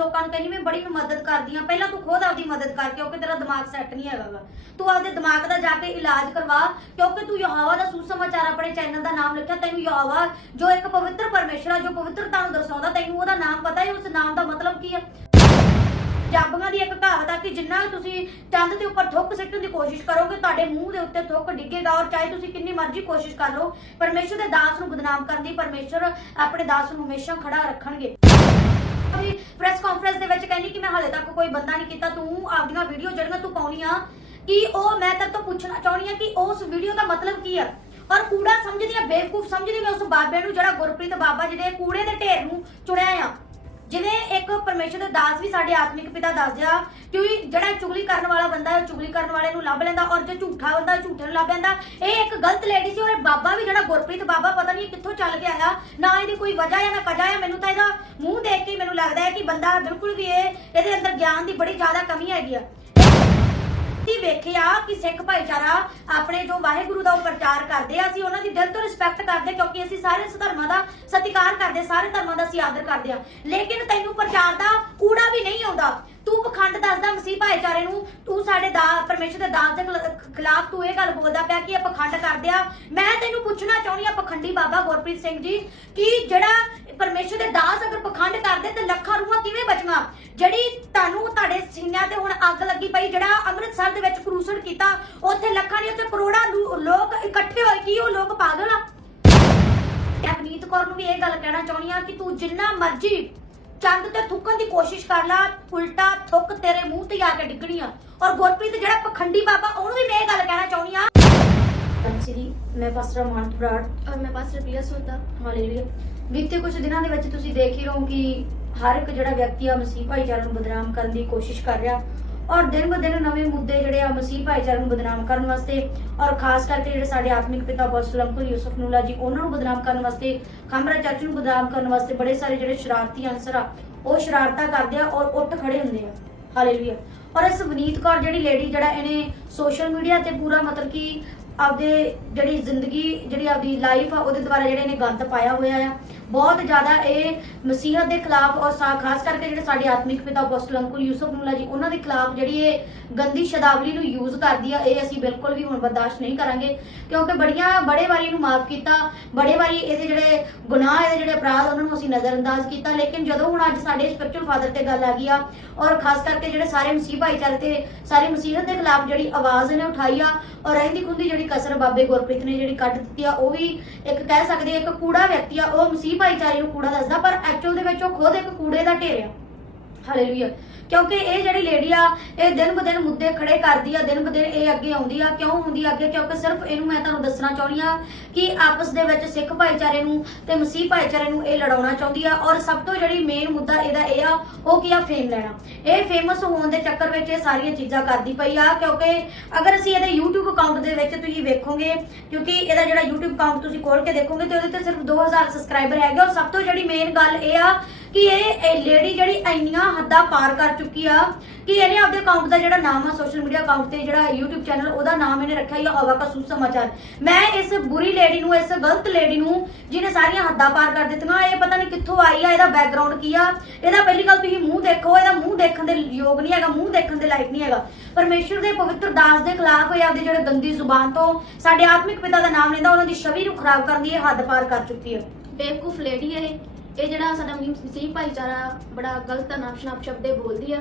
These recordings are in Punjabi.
ਲੋਕਾਂ ਨੂੰ ਕਹਿੰਦੀ ਮੈਂ ਬੜੀ ਮੈਂ ਮਦਦ ਕਰਦੀ ਆ ਪਹਿਲਾਂ ਤੂੰ ਖੁਦ ਆਪਦੀ ਮਦਦ ਕਰ, ਕਿਉਂਕਿ ਤੇਰਾ ਦਿਮਾਗ ਸੈੱਟ ਨਹੀਂ ਹੈਗਾ ਗਾ। ਤੂੰ ਆਪਦੇ ਦਿਮਾਗ ਦਾ ਜਾ ਕੇ ਇਲਾਜ ਕਰਵਾ, ਕਿਉਂਕਿ ਤੂੰ ਯਹੋਵਾ ਦਾ ਸੁਸਮਾਚਾਰ ਆਪਣੇ ਚੈਨਲ ਦਾ ਨਾਮ ਲਿਖਿਆ ਤੈਨੂੰ ਯਹੋਵਾ ਜੋ ਇੱਕ ਪਵਿੱਤਰ ਪਰਮੇਸ਼ਰ ਆ, ਜੋ ਪਵਿੱਤਰਤਾ ਨੂੰ ਦਰਸਾਉਂਦਾ, ਤੈਨੂੰ ਉਹਦਾ ਨਾਮ ਪਤਾ ਹੈ, ਉਸ ਨਾਮ ਦਾ ਮਤਲਬ ਕੀ ਹੈ? ਪੰਜਾਬੀਆਂ ਦੀ ਇੱਕ ਕਹਾਵਤ ਆ ਕਿ ਜਿੰਨਾ ਤੁਸੀਂ ਚੰਦ ਦੇ ਉੱਪਰ ਥੁੱਕ ਸਿੱਟਣ ਦੀ ਕੋਸ਼ਿਸ਼ ਕਰੋਗੇ, ਤੁਹਾਡੇ ਮੂੰਹ ਦੇ ਉੱਤੇ ਥੁੱਕ ਡਿੱਗੇਗਾ, ਔਰ ਚਾਹੇ ਤੁਸੀਂ ਕਿੰਨੀ ਮਰਜ਼ੀ ਕੋਸ਼ਿਸ਼ ਕਰ ਲਓ, ਪਰਮੇਸ਼ਰ ਦੇ ਦਾਸ ਨੂੰ ਬਦਨਾਮ ਕਰਨ ਦੀ, ਪਰਮੇਸ਼ਰ ਆਪਣੇ ਦਾਸ ਨੂੰ ਹਮੇਸ਼ਾ ਖੜਾ ਰੱਖਣਗੇ। ਪ੍ਰੈਸ ਕਾਨਫਰੰਸ ਦੇ ਵਿੱਚ ਕਹਿੰਦੀ ਕਿ ਮੈਂ ਹਾਲੇ ਤੱਕ ਕੋਈ ਬੰਦਾ ਨਹੀਂ ਕੀਤਾ, ਤੂੰ ਆਪਦੀਆਂ ਵੀਡੀਓ ਜਿਹੜੀਆਂ ਤੂੰ ਪਾਉਣੀਆਂ ਕਿ ਉਹ ਮੈਂ ਤੇਰੇ ਤੋਂ ਪੁੱਛਣਾ ਚਾਹੁੰਦੀ ਆ ਕਿ ਉਸ ਵੀਡੀਓ ਦਾ ਮਤਲਬ ਕੀ ਆ? ਔਰ ਕੂੜਾ ਸਮਝਦੀ ਆ, ਬੇਵਕੂਫ ਸਮਝਦੀ ਮੈਂ ਉਸ ਬਾਬੇ ਨੂੰ ਜਿਹੜਾ ਗੁਰਪ੍ਰੀਤ ਬਾਬਾ ਜਿਹੜੇ ਕੂੜੇ ਦੇ ਢੇਰ ਨੂੰ ਚੁਣਿਆ ਆ। ਜਿਵੇਂ ਇੱਕ ਪਰਮੇਸ਼ਰ ਦੇ ਦਾਸ ਵੀ ਸਾਡੇ ਆਤਮਿਕ ਪਿਤਾ ਦੱਸਦਿਆ ਕਿ ਜਿਹੜਾ ਚੁਗਲੀ ਕਰਨ ਵਾਲਾ ਬੰਦਾ ਹੈ ਚੁਗਲੀ ਕਰਨ ਵਾਲੇ ਨੂੰ ਲੱਭ ਲੈਂਦਾ ਔਰ ਜੋ ਝੂਠਾ ਬੰਦਾ ਝੂਠੇ ਨੂੰ ਲੱਭ ਲੈਂਦਾ ਇਹ ਇੱਕ ਗਲਤ ਲੇਡੀ ਸੀ ਔਰ ਇਹ ਬਾਬਾ ਵੀ ਜਿਹੜਾ ਗੁਰਪ੍ਰੀਤ ਬਾਬਾ ਪਤਾ ਨਹੀਂ ਕਿੱਥੋਂ ਚੱਲ ਕੇ ਆਇਆ, ਨਾ ਇਹਦੀ ਕੋਈ ਵਜ੍ਹਾ ਹੈ ਨਾ ਕਜਾ ਹੈ ਮੈਨੂੰ ਤਾਂ ਇਹਦਾ ਮੂੰਹ ਦੇਖ ਕੇ ਮੈਨੂੰ ਲੱਗਦਾ ਹੈ ਕਿ ਬੰਦਾ ਬਿਲਕੁਲ ਵੀ ਇਹ, ਇਹਦੇ ਅੰਦਰ ਗਿਆਨ ਦੀ ਬੜੀ ਜ਼ਿਆਦਾ ਕਮੀ ਹੈਗੀ ਆ। ਅਸੀਂ ਵੇਖਿਆ ਕਿ ਸਿੱਖ ਭਾਈਚਾਰਾ ਆਪਣੇ ਜੋ ਵਾਹਿਗੁਰੂ ਦਾ ਉਹ ਪ੍ਰਚਾਰ ਕਰਦੇ ਆ, ਅਸੀਂ ਉਹਨਾਂ ਦੀ ਦਿਲ ਤੋਂ ਰਿਸਪੈਕਟ ਕਰਦੇ ਕਿਉਂਕਿ ਅਸੀਂ ਸਾਰੇ ਧਰਮਾਂ ਦਾ ਸਤਿਕਾਰ ਕਰਦੇ, ਸਾਰੇ ਧਰਮਾਂ ਦਾ ਅਸੀਂ ਆਦਰ ਕਰਦੇ ਆ। ਲੇਕਿਨ ਤੈਨੂੰ ਪ੍ਰਚਾਰ ਦਾ ਕੂੜਾ ਵੀ ਨਹੀਂ ਆਉਂਦਾ। ਤੂੰ ਪਖੰਡ ਦੱਸਦਾ ਮਸੀਹ ਭਾਈਚਾਰੇ ਨੂੰ, ਤੂੰ ਸਾਡੇ ਦਾ, ਪਰਮੇਸ਼ਰ ਦੇ ਦਾਸ ਦੇ ਖਿਲਾ- ਖਿਲਾਫ ਤੂੰ ਇਹ ਗੱਲ ਬੋਲਦਾ ਪਿਆ ਕਿ ਇਹ ਪਖੰਡ ਕਰਦੇ ਆ। ਮੈਂ ਤੈਨੂੰ ਪੁੱਛਣਾ ਚਾਹੁੰਦੀ ਆ ਪਖੰਡੀ ਬਾਬਾ ਗੁਰਪ੍ਰੀਤ ਸਿੰਘ ਜੀ, ਕਿ ਜਿਹੜਾ ਪਰਮੇਸ਼ਰ ਦੇ ਦਾਸ ਅਗਰ ਪਖੰਡ ਕਰਦੇ ਤੇ ਲੱਖਾਂ ਰੂਹਾਂ ਕਿਵੇਂ ਬਚਣਾ? ਜਿਹੜੀ ਤੁਹਾਨੂੰ ਤੁਹਾਡੇ ਸੀਨਿਆਂ ਤੇ ਹੁਣ ਅੱਗ ਲੱਗੀ ਪਈ, ਜਿਹੜਾ ਅੰਮ੍ਰਿਤਸਰ ਦੇ ਵਿੱਚ ਕਰੂਸਡ ਕੀਤਾ, ਉੱਥੇ ਲੱਖਾਂ ਨਹੀਂ ਉੱਥੇ ਕਰੋੜਾਂ ਲੂ- ਲੋਕ ਇਕੱਠੇ ਹੋਏ, ਕੀ ਉਹ ਲੋਕ ਪਾਗਲ ਆ? ਅਵਨੀਤ ਕੌਰ ਨੂੰ ਵੀ ਇਹ ਗੱਲ ਕਹਿਣਾ ਚਾਹੁੰਦੀ ਆ ਕਿ ਤੂੰ ਜਿੰਨਾ ਮਰਜ਼ੀ ਚੰਦ ਤੇ ਥੁੱਕਣ ਦੀ ਕੋਸ਼ਿਸ਼ ਕਰ ਉਲਟਾ ਥੁੱਕ ਤੇਰੇ ਮੂੰਹ ਤੇ ਆ ਕੇ ਡਿੱਗਣੀ ਆ ਔਰ ਗੁਰਪ੍ਰੀਤ ਜਿਹੜਾ ਪਖੰਡੀ ਬਾਬਾ ਉਹਨੂੰ ਵੀ ਮੈਂ ਇਹ ਗੱਲ ਕਹਿਣਾ ਚਾਹੁੰਦੀ ਆ ਕੰਚਰੀ ਮੈਂ ਪਾਸਟਰ ਮਾਨਤ ਬਰਾੜ ਔਰ ਮੈਂ ਪਾਸਟਰ ਪ੍ਰਿਆ ਸੋਤਾ ਹਾਲੇਲੂਇਆ ਬੀਤੇ ਕੁਝ ਦਿਨਾਂ ਦੇ ਵਿੱਚ ਤੁਸੀਂ ਦੇਖ ਹੀ ਰਹੋ ਕਿ ਹਰ ਇੱਕ ਜਿਹੜਾ ਵਿਅਕਤੀ ਆ ਮਸੀਹ ਭਾਈਚਾਰੇ ਨੂੰ ਬਦਨਾਮ ਕਰਨ ਦੀ ਕੋਸ਼ਿਸ਼ ਕਰ ਰਿਹਾ। ਔਰ ਦਿਨ ਬ ਦਿਨ ਨਵੇਂ ਮੁੱਦੇ ਜਿਹੜੇ ਆ ਮਸੀਹ ਭਾਈਚਾਰੇ ਨੂੰ ਬਦਨਾਮ ਕਰਨ ਵਾਸਤੇ, ਔਰ ਖਾਸ ਕਰਕੇ ਜਿਹੜੇ ਸਾਡੇ ਆਤਮਿਕ ਪਿਤਾ ਅਪੋਸਤਲ ਯੂਸਫ ਨੂਲਾ ਜੀ, ਉਹਨਾਂ ਨੂੰ ਬਦਨਾਮ ਕਰਨ ਵਾਸਤੇ, ਖਾਮਰਾ ਚਰਚ ਨੂੰ ਬਦਨਾਮ ਕਰਨ ਵਾਸਤੇ ਬੜੇ ਸਾਰੇ ਜਿਹੜੇ ਸ਼ਰਾਰਤੀ ਅਨਸਰ ਆ, ਉਹ ਸ਼ਰਾਰਤਾਂ ਕਰਦੇ ਆ ਔਰ ਉੱਠ ਖੜੇ ਹੁੰਦੇ ਆ। ਹਾਲੇਲੂਇਆ ਔਰ ਇਸ ਵਨੀਤ ਕੌਰ ਜਿਹੜੀ ਲੇਡੀ ਜਿਹੜਾ ਇਹਨੇ ਸੋਸ਼ਲ ਮੀਡੀਆ ਤੇ ਪੂਰਾ ਮਤਲਬ ਕਿ ਆਪਦੇ ਜਿਹੜੀ ਜ਼ਿੰਦਗੀ, ਜਿਹੜੀ ਆਪਦੀ ਲਾਈਫ ਆ, ਉਹਦੇ ਦੁਆਰਾ ਜਿਹੜੇ ਇਹਨੇ ਗੰਦ ਪਾਇਆ ਹੋਇਆ ਆ ਬਹੁਤ ਜ਼ਿਆਦਾ ਇਹ ਮਸੀਹਤ ਦੇ ਖਿਲਾਫ ਔਰ ਖਾਸ ਕਰਕੇ ਜਿਹੜੇ ਸਾਡੇ ਆਤਮਿਕ ਪਿਤਾ ਅਪੋਸਤਲ ਅੰਕੁਲ ਯੂਸਫ ਮੁੱਲਾ ਜੀ, ਉਹਨਾਂ ਦੇ ਖਿਲਾਫ ਜਿਹੜੀ ਇਹ ਗੰਦੀ ਸ਼ਬਦਾਵਲੀ ਨੂੰ ਯੂਜ਼ ਕਰਦੀ ਆ, ਇਹ ਅਸੀਂ ਬਿਲਕੁਲ ਵੀ ਹੁਣ ਬਰਦਾਸ਼ਤ ਨਹੀਂ ਕਰਾਂਗੇ। ਕਿਉਂਕਿ ਬੜੀਆਂ, ਬੜੇ ਵਾਰੀ ਇਹਨੂੰ ਮਾਫ ਕੀਤਾ, ਬੜੇ ਵਾਰੀ ਇਹਦੇ ਜਿਹੜੇ ਗੁਨਾਹ, ਇਹਦੇ ਜਿਹੜੇ ਅਪਰਾਧ ਉਹਨਾਂ ਨੂੰ ਅਸੀਂ ਨਜ਼ਰਅੰਦਾਜ਼ ਕੀਤਾ, ਲੇਕਿਨ ਜਦੋਂ ਹੁਣ ਅੱਜ ਸਾਡੇ ਸਪਿਰਚੁਅਲ ਫਾਦਰ ਤੇ ਗੱਲ ਆ ਗਈ ਆ, ਔਰ ਖਾਸ ਕਰਕੇ ਜਿਹੜੇ ਸਾਰੇ ਮਸੀਹ ਭਾਈਚਾਰੇ ਤੇ, ਸਾਰੇ ਮਸੀਹਤ ਦੇ ਖਿਲਾਫ ਜਿਹੜੀ ਆਵਾਜ਼ ਇਹਨੇ ਉਠਾਈ ਆ, ਔਰ ਰਹਿੰਦੀ ਖੁੰਦੀ ਜਿਹੜੀ ਕਸਰ ਬਾਬੇ ਗੁਰਪ੍ਰੀਤ ਨੇ ਜਿਹੜੀ ਕੱਢ ਦਿੱਤੀ ਆ, ਉਹ ਵੀ ਇੱਕ ਕਹਿ ਸਕਦੇ ਆ, ਇੱਕ ਕੂੜਾ ਵਿਅਕਤੀ ਆ, ਉਹ ਮਸੀਹ ਭਾਈਚਾਰੇ ਨੂੰ ਕੂੜਾ ਦੱਸਦਾ, ਪਰ ਐਕਚੁਅਲ ਦੇ ਵਿੱਚ ਉਹ ਖੁਦ ਇੱਕ ਕੂੜੇ ਦਾ ਢੇਰ ਆ ਹਾਲੇਲੂਇਆ ਕਿਉਂਕਿ ਇਹ ਜਿਹੜੀ ਲੇਡੀ ਆ, ਇਹ ਦਿਨ ਬ ਦਿਨ ਮੁੱਦੇ ਖੜੇ ਕਰਦੀ ਆ, ਦਿਨ ਬ ਦਿਨ ਇਹ ਅੱਗੇ ਆਉਂਦੀ ਆ, ਕਿਉਂ ਹੁੰਦੀ ਆ ਅੱਗੇ? ਕਿਉਂਕਿ ਸਿਰਫ ਇਹਨੂੰ ਮੈਂ ਤੁਹਾਨੂੰ ਦੱਸਣਾ ਚਾਹੁੰਦੀ ਆ ਕਿ ਆਪਸ ਦੇ ਵਿੱਚ ਸਿੱਖ ਭਾਈਚਾਰੇ ਨੂੰ ਤੇ ਮਸੀਹ ਭਾਈਚਾਰੇ ਨੂੰ ਇਹ ਲੜਾਉਣਾ ਚਾਹੁੰਦੀ ਆ ਔਰ ਸਭ ਤੋਂ ਜਿਹੜੀ ਮੇਨ ਮੁੱਦਾ ਇਹਦਾ ਇਹ ਆ, ਉਹ ਕੀ ਆ? ਫੇਮ ਲੈਣਾ। ਇਹ ਫੇਮਸ ਹੋਣ ਦੇ ਚੱਕਰ ਵਿੱਚ ਇਹ ਸਾਰੀਆਂ ਚੀਜ਼ਾਂ ਕਰਦੀ ਪਈ ਆ, ਕਿਉਂਕਿ ਅਗਰ ਅਸੀਂ ਇਹਦੇ YouTube ਅਕਾਊਂਟ ਦੇ ਵਿੱਚ ਤੁਸੀਂ ਵੇਖੋਗੇ, ਕਿਉਂਕਿ ਇਹਦਾ ਜਿਹੜਾ YouTube ਅਕਾਊਂਟ ਤੁਸੀਂ ਖੋਲ ਕੇ ਦੇਖੋਗੇ ਤੇ ਉਹਦੇ ਤੇ ਸਿਰਫ 2000 ਸਬਸਕ੍ਰਾਈਬਰ ਹੈਗੇ ਔਰ ਸਭ ਤੋਂ ਜਿਹੜੀ ਮੇਨ ਗੱਲ ਇਹ ਆ ਕਿ ਇਹ ਲੇਡੀ ਜਿਹੜੀ ਇੰਨੀਆਂ ਹੱਦਾਂ ਪਾਰ ਕਰ ਚੁੱਕੀ ਆ ਕਿ ਇਹਨੇ ਆਪਣੇ ਅਕਾਊਂਟ ਦਾ ਜਿਹੜਾ ਨਾਮ ਆ ਸੋਸ਼ਲ ਮੀਡੀਆ ਅਕਾਊਂਟ ਤੇ ਜਿਹੜਾ YouTube ਚੈਨਲ ਉਹਦਾ ਨਾਮ ਇਹਨੇ ਰੱਖਿਆ ਹੀ ਹਵਾ ਕਾ ਸੁਸਮਾਚਾਰ ਮੈਂ ਇਸ ਬੁਰੀ ਲੇਡੀ ਨੂੰ, ਇਸ ਗਲਤ ਲੇਡੀ ਨੂੰ, ਜਿਹਨੇ ਸਾਰੀਆਂ ਹੱਦਾਂ ਪਾਰ ਕਰ ਦਿੱਤੀਆਂ, ਇਹ ਪਤਾ ਨਹੀਂ ਕਿੱਥੋਂ ਆਈ ਆ, ਇਹਦਾ ਬੈਕਗ੍ਰਾਉਂਡ ਕੀ ਆ? ਇਹਦਾ ਪਹਿਲੀ ਗੱਲ ਤੁਸੀਂ ਮੂੰਹ ਦੇਖੋ, ਇਹਦਾ ਮੂੰਹ ਦੇਖਣ ਦੇ ਯੋਗ ਨਹੀਂ ਹੈਗਾ, ਮੂੰਹ ਦੇਖਣ ਦੇ ਲਾਇਕ ਨਹੀਂ ਹੈਗਾ। ਪਰਮੇਸ਼ਰ ਦੇ ਪਵਿੱਤਰ ਦਾਸ ਦੇ ਖਿਲਾਫ ਹੋਏ ਆਪਦੇ ਜਿਹੜੇ ਗੰਦੀ ਜ਼ੁਬਾਨ ਤੋਂ, ਸਾਡੇ ਆਤਮਿਕ ਪਿਤਾ ਦਾ ਨਾਮ ਲੈਂਦਾ, ਉਹਨਾਂ ਦੀ ਛਵੀ ਨੂੰ ਖਰਾਬ ਕਰਨ ਦੀ ਇਹ ਹੱਦ ਪਾਰ ਕਰ ਚੁੱਕੀ ਹੈ ਬੇਵਕੂਫ ਲੇਡੀ ਹੈ ਇਹ। ਇਹ ਜਿਹੜਾ ਸਾਡਾ ਮਸੀਹ ਭਾਈਚਾਰਾ ਬੜਾ ਗਲਤ ਨਾਮ ਸ਼ਨਾਪ ਸ਼ਬਦੇ ਬੋਲਦੀ ਆ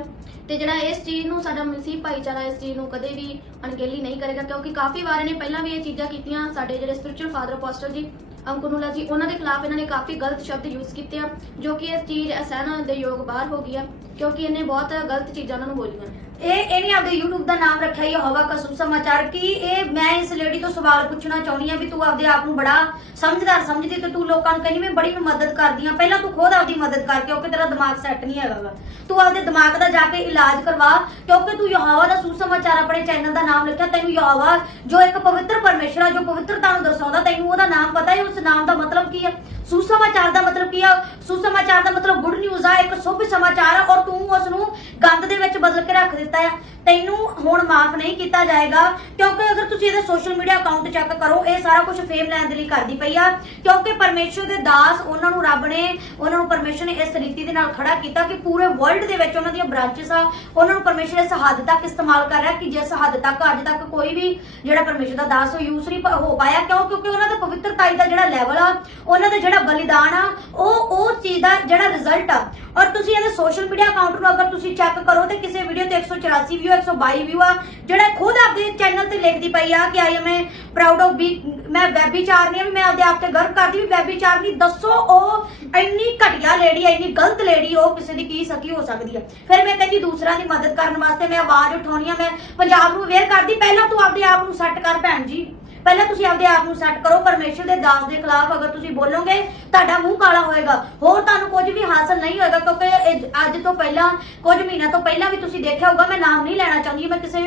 ਤੇ ਜਿਹੜਾ ਇਸ ਚੀਜ਼ ਨੂੰ ਸਾਡਾ ਮਸੀਹ ਭਾਈਚਾਰਾ ਇਸ ਚੀਜ਼ ਨੂੰ ਕਦੇ ਵੀ ਅਣਗਹਿਲੀ ਨਹੀਂ ਕਰੇਗਾ ਕਿਉਂਕਿ ਕਾਫੀ ਵਾਰ ਇਹਨੇ ਪਹਿਲਾਂ ਵੀ ਇਹ ਚੀਜ਼ਾਂ ਕੀਤੀਆਂ ਸਾਡੇ ਜਿਹੜੇ ਸਪਿਰਚੁਅਲ ਫਾਦਰ ਅਪੋਸਟਲ ਜੀ ਅੰਕੁਨੂਲਾ ਜੀ, ਉਹਨਾਂ ਦੇ ਖਿਲਾਫ ਇਹਨਾਂ ਨੇ ਕਾਫੀ ਗਲਤ ਸ਼ਬਦ ਯੂਜ਼ ਕੀਤੇ ਆ ਜੋ ਕਿ ਇਸ ਚੀਜ਼ ਅਸਹਿਣ ਦੇ ਯੋਗ ਬਾਹਰ ਹੋ ਗਈ ਆ। ਕਿਉਂਕਿ ਇਹਨੇ ਬਹੁਤ ਗਲਤ ਚੀਜ਼ਾਂ ਉਹਨਾਂ ਨੂੰ ਬੋਲੀਆਂ। ਇਹ ਇਹਨੇ ਆਪਦੇ YouTube ਦਾ ਨਾਮ ਰੱਖਿਆ ਹੀ ਹਵਾ ਕਾ ਸੁਸਮਾਚਾਰ ਕਿ? ਇਹ ਮੈਂ ਇਸ ਲੇਡੀ ਤੋਂ ਸਵਾਲ ਪੁੱਛਣਾ ਚਾਹੁੰਦੀ ਆ ਵੀ ਤੂੰ ਆਪਦੇ ਆਪ ਨੂੰ ਬੜਾ ਸਮਝਦਾਰ ਸਮਝਦੀ ਤੇ ਤੂੰ ਲੋਕਾਂ ਨੂੰ ਕਹਿੰਦੀ ਮੈਂ ਬੜੀ ਮੈਂ ਮਦਦ ਕਰਦੀ ਆ। ਪਹਿਲਾਂ ਤੂੰ ਖੁਦ ਆਪਦੀ ਮਦਦ ਕਰ ਕਿਉਂਕਿ ਤੇਰਾ ਦਿਮਾਗ ਸੈੱਟ ਨਹੀਂ ਹੈਗਾ ਗਾ। ਤੂੰ ਆਪਦੇ ਦਿਮਾਗ ਦਾ ਜਾ ਕੇ ਇਲਾਜ ਕਰਵਾ, ਕਿਉਂਕਿ ਤੂੰ ਯਹੋਵਾ ਦਾ ਸੁਸਮਾਚਾਰ ਆਪਣੇ ਚੈਨਲ ਦਾ ਨਾਮ ਲਿਖਿਆ ਤੈਨੂੰ ਯਹੋਵਾ ਜੋ ਇੱਕ ਪਵਿੱਤਰ ਪਰਮੇਸ਼ਰ ਆ, ਜੋ ਪਵਿੱਤਰਤਾ ਨੂੰ ਦਰਸਾਉਂਦਾ, ਤੈਨੂੰ ਉਹਦਾ ਨਾਮ ਪਤਾ ਹੈ ਉਸ ਨਾਮ ਦਾ ਮਤਲਬ ਕੀ ਹੈ ਸੁਸਮਾਚਾਰ ਦਾ ਮਤਲਬ ਕੀ ਆ? ਸੁਸਮਾਚਾਰ ਦਾ ਮਤਲਬ ਗੁੱਡ ਨਿਊਜ਼ ਆ, ਇੱਕ ਸ਼ੁਭ ਸਮਾਚਾਰ ਆ ਔਰ ਤੂੰ ਉਸ ਨੂੰ ਗੰਦ ਦੇ ਵਿੱਚ ਬਦਲ ਕੇ ਰੱਖ ਦਿੱਤਾ ਆ। ਤੈਨੂੰ ਹੁਣ ਮਾਫ ਨਹੀਂ ਕੀਤਾ ਜਾਏਗਾ, ਕਿਉਂਕਿ ਅਗਰ ਤੁਸੀਂ ਇਹਦਾ ਸੋਸ਼ਲ ਮੀਡੀਆ ਅਕਾਊਂਟ ਚੈੱਕ ਕਰੋ, ਇਹ ਸਾਰਾ ਕੁਝ ਫੇਮ ਲੈਣ ਦੇ ਲਈ ਕਰਦੀ ਪਈ ਆ, ਕਿਉਂਕਿ ਪਰਮੇਸ਼ਰ ਦੇ ਦਾਸ ਉਹਨਾਂ ਨੂੰ ਰੱਬ ਨੇ, ਉਹਨਾਂ ਨੂੰ ਪਰਮੇਸ਼ਰ ਨੇ ਇਸ ਰੀਤੀ ਦੇ ਨਾਲ ਖੜਾ ਕੀਤਾ ਕਿ ਪੂਰੇ ਵਰਲਡ ਦੇ ਵਿੱਚ ਉਹਨਾਂ ਦੀਆਂ ਬ੍ਰਾਂਚਸ ਆ, ਉਹਨਾਂ ਨੂੰ ਪਰਮੇਸ਼ਰ ਇਸ ਹੱਦ ਤੱਕ ਇਸਤੇਮਾਲ ਕਰ ਰਿਹਾ ਕਿ ਜਿਸ ਹੱਦ ਤੱਕ ਅੱਜ ਤੱਕ ਕੋਈ ਵੀ ਜਿਹੜਾ ਪਰਮੇਸ਼ਰ ਦਾ ਦਾਸ ਉਹ ਯੂਜ਼ ਨਹੀਂ ਹੋ ਪਾਇਆ, ਕਿਉਂ? ਕਿਉਂਕਿ ਉਹਨਾਂ ਦੇ ਪਵਿੱਤਰਤਾਈ ਦਾ ਜਿਹੜਾ ਲੈਵਲ ਆ, ਉਹਨਾਂ ਦਾ ਜਿਹੜਾ ਬਲੀਦਾਨ ਆ, ਉਹ ਉਹ ਚੀਜ਼ ਦਾ ਜਿਹੜਾ ਰਿਜ਼ਲਟ ਆ। ਔਰ ਤੁਸੀਂ ਇਹਦੇ ਸੋਸ਼ਲ ਮੀਡੀਆ ਅਕਾਊਂਟ ਨੂੰ ਅਗਰ ਤੁਸੀਂ ਚੈੱਕ ਕਰੋ ਤੇ ਕਿਸੇ ਵੀਡੀਓ ਤੇ 184 ਵਿਊ 122 ਵਿਊ ਆ, ਜਿਹੜਾ ਖੁਦ ਆਪਦੇ ਚੈਨਲ ਤੇ ਲਿਖਦੀ ਪਈ ਆ ਕਿ I am proud of be ਮੈਂ ਵੈਬੀਚਾਰ ਨਹੀਂ ਮੈਂ ਆਪਦੇ ਆਪ ਤੇ ਗਰਵ ਕਰਦੀ ਵੀ ਵੈਬੀਚਾਰ ਨਹੀਂ ਦੱਸੋ ਉਹ ਇੰਨੀ ਘਟੀਆ ਲੇਡੀ ਇੰਨੀ ਗਲਤ ਲੇਡੀ ਉਹ ਕਿਸੇ ਦੀ ਕੀ ਸਕੀ ਹੋ ਸਕਦੀ ਆ। ਫਿਰ ਮੈਂ ਕਹਿੰਦੀ ਦੂਸਰਾ ਦੀ ਮਦਦ ਕਰਨ ਵਾਸਤੇ ਮੈਂ ਆਵਾਜ਼ ਉਠਾਉਣੀ ਆ, ਮੈਂ ਪੰਜਾਬ ਨੂੰ ਅਵੇਅਰ ਕਰਦੀ, ਪਹਿਲਾਂ ਤੂੰ ਆਪਦੇ ਆਪ ਨੂੰ ਸੈੱਟ ਕਰ ਭੈਣ ਜੀ। ਪਹਿਲਾਂ ਤੁਸੀਂ ਆਪਦੇ ਆਪ ਨੂੰ ਸੈੱਟ ਕਰੋ, ਪਰਮੇਸ਼ਰ ਦੇ ਦਾਸ ਦੇ ਖਿਲਾਫ ਅਗਰ ਤੁਸੀਂ ਬੋਲੋਗੇ, ਤੁਹਾਡਾ ਮੂੰਹ ਕਾਲਾ ਹੋਏਗਾ। ਹੋਰ ਤੁਹਾਨੂੰ ਕੁਝ ਵੀ ਹਾਸਲ ਨਹੀਂ ਹੋਏਗਾ, ਕਿਉਂਕਿ ਅੱਜ ਤੋਂ ਪਹਿਲਾਂ, ਕੁਝ ਮਹੀਨਾ ਤੋਂ ਪਹਿਲਾਂ ਵੀ ਤੁਸੀਂ ਦੇਖਿਆ ਹੋਊਗਾ, ਮੈਂ ਨਾਮ ਨਹੀਂ ਲੈਣਾ ਚਾਹੁੰਦੀ, ਮੈਂ ਕਿਸੇ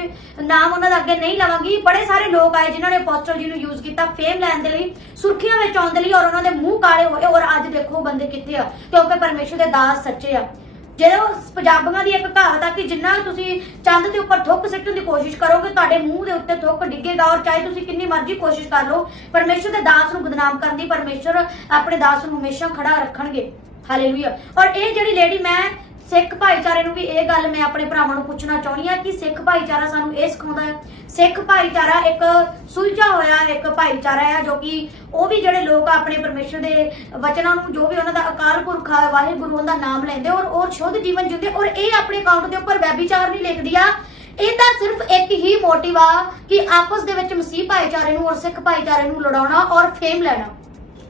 ਨਾਮ ਉਹਨਾਂ ਦਾ ਅੱਗੇ ਨਹੀਂ ਲਵਾਂਗੀ। ਬੜੇ ਸਾਰੇ ਲੋਕ ਆਏ ਜਿਨ੍ਹਾਂ ਨੇ ਪੋਸਟਰ ਜੀ ਨੂੰ ਯੂਜ਼ ਕੀਤਾ ਫੇਮ ਲੈਣ ਦੇ ਲਈ, ਸੁਰਖੀਆਂ ਵਿੱਚ ਆਉਣ ਦੇ ਲਈ ਔਰ ਉਹਨਾਂ ਦੇ ਮੂੰਹ ਕਾਲੇ ਹੋਏ। ਔਰ ਅੱਜ ਦੇਖੋ ਬੰਦੇ ਕਿੱਥੇ ਆ, ਕਿਉਂਕਿ ਪਰਮੇਸ਼ਰ ਦੇ ਦਾਸ ਸੱਚੇ ਆ। ਜਦੋਂ ਪੰਜਾਬੀਆਂ ਦੀ ਇੱਕ ਕਹਾਵਤ ਆ ਕਿ ਜਿੰਨਾ ਤੁਸੀਂ ਚੰਦ ਦੇ ਉੱਪਰ ਥੁੱਕ ਸਿੱਟਣ ਦੀ ਕੋਸ਼ਿਸ਼ ਕਰੋਗੇ, ਤੁਹਾਡੇ ਮੂੰਹ ਦੇ ਉੱਤੇ ਥੁੱਕ ਡਿੱਗੇਗਾ ਔਰ ਚਾਹੇ ਤੁਸੀਂ ਕਿੰਨੀ ਮਰਜ਼ੀ ਕੋਸ਼ਿਸ਼ ਕਰ ਲਓ, ਪਰਮੇਸ਼ਰ ਦੇ ਦਾਸ ਨੂੰ ਬਦਨਾਮ ਕਰਨ ਦੀ ਪਰਮੇਸ਼ਰ ਆਪਣੇ ਦਾਸ ਨੂੰ ਹਮੇਸ਼ਾ ਖੜਾ ਰੱਖਣਗੇ। ਹਾਲੇਲੂਇਆ ਔਰ ਇਹ ਜਿਹੜੀ ਲੇਡੀ ਮੈਂ ਸਿੱਖ ਭਾਈਚਾਰੇ ਨੂੰ ਵੀ ਇਹ ਗੱਲ ਮੈਂ ਆਪਣੇ ਭਰਾਵਾਂ ਨੂੰ ਪੁੱਛਣਾ ਚਾਹੁੰਦੀ ਆ ਕਿ ਸਿੱਖ ਭਾਈਚਾਰਾ ਸਾਨੂੰ ਇਹ ਸਿਖਾਉਂਦਾ ਹੈ। ਸਿੱਖ ਭਾਈਚਾਰਾ ਇੱਕ ਸੁਲਝਾ ਹੋਇਆ ਇੱਕ ਭਾਈਚਾਰਾ ਹੈ ਜੋ ਕਿ ਉਹ ਵੀ ਜਿਹੜੇ ਲੋਕ ਆਪਣੇ ਪਰਮੇਸ਼ਰ ਦੇ ਵਚਨਾਂ ਨੂੰ ਜੋ ਵੀ ਉਹਨਾਂ ਦਾ ਅਕਾਲ ਪੁਰਖ ਆ, ਵਾਹਿਗੁਰੂ ਉਹਦਾ ਨਾਮ ਲੈਂਦੇ ਔਰ ਉਹ ਸ਼ੁੱਧ ਜੀਵਨ ਜਿਉਂਦੇ ਔਰ ਇਹ ਆਪਣੇ ਅਕਾਊਂਟ ਦੇ ਉੱਪਰ ਵੈਬੀਚਾਰ ਨਹੀਂ ਲਿਖਦੀ ਆ। ਇਹਦਾ ਸਿਰਫ ਇੱਕ ਹੀ ਮੋਟਿਵ ਆ ਕਿ ਆਪਸ ਦੇ ਵਿੱਚ ਮਸੀਹ ਭਾਈਚਾਰੇ ਨੂੰ ਔਰ ਸਿੱਖ ਭਾਈਚਾਰੇ ਨੂੰ ਲੜਾਉਣਾ ਔਰ ਫੇਮ ਲੈਣਾ।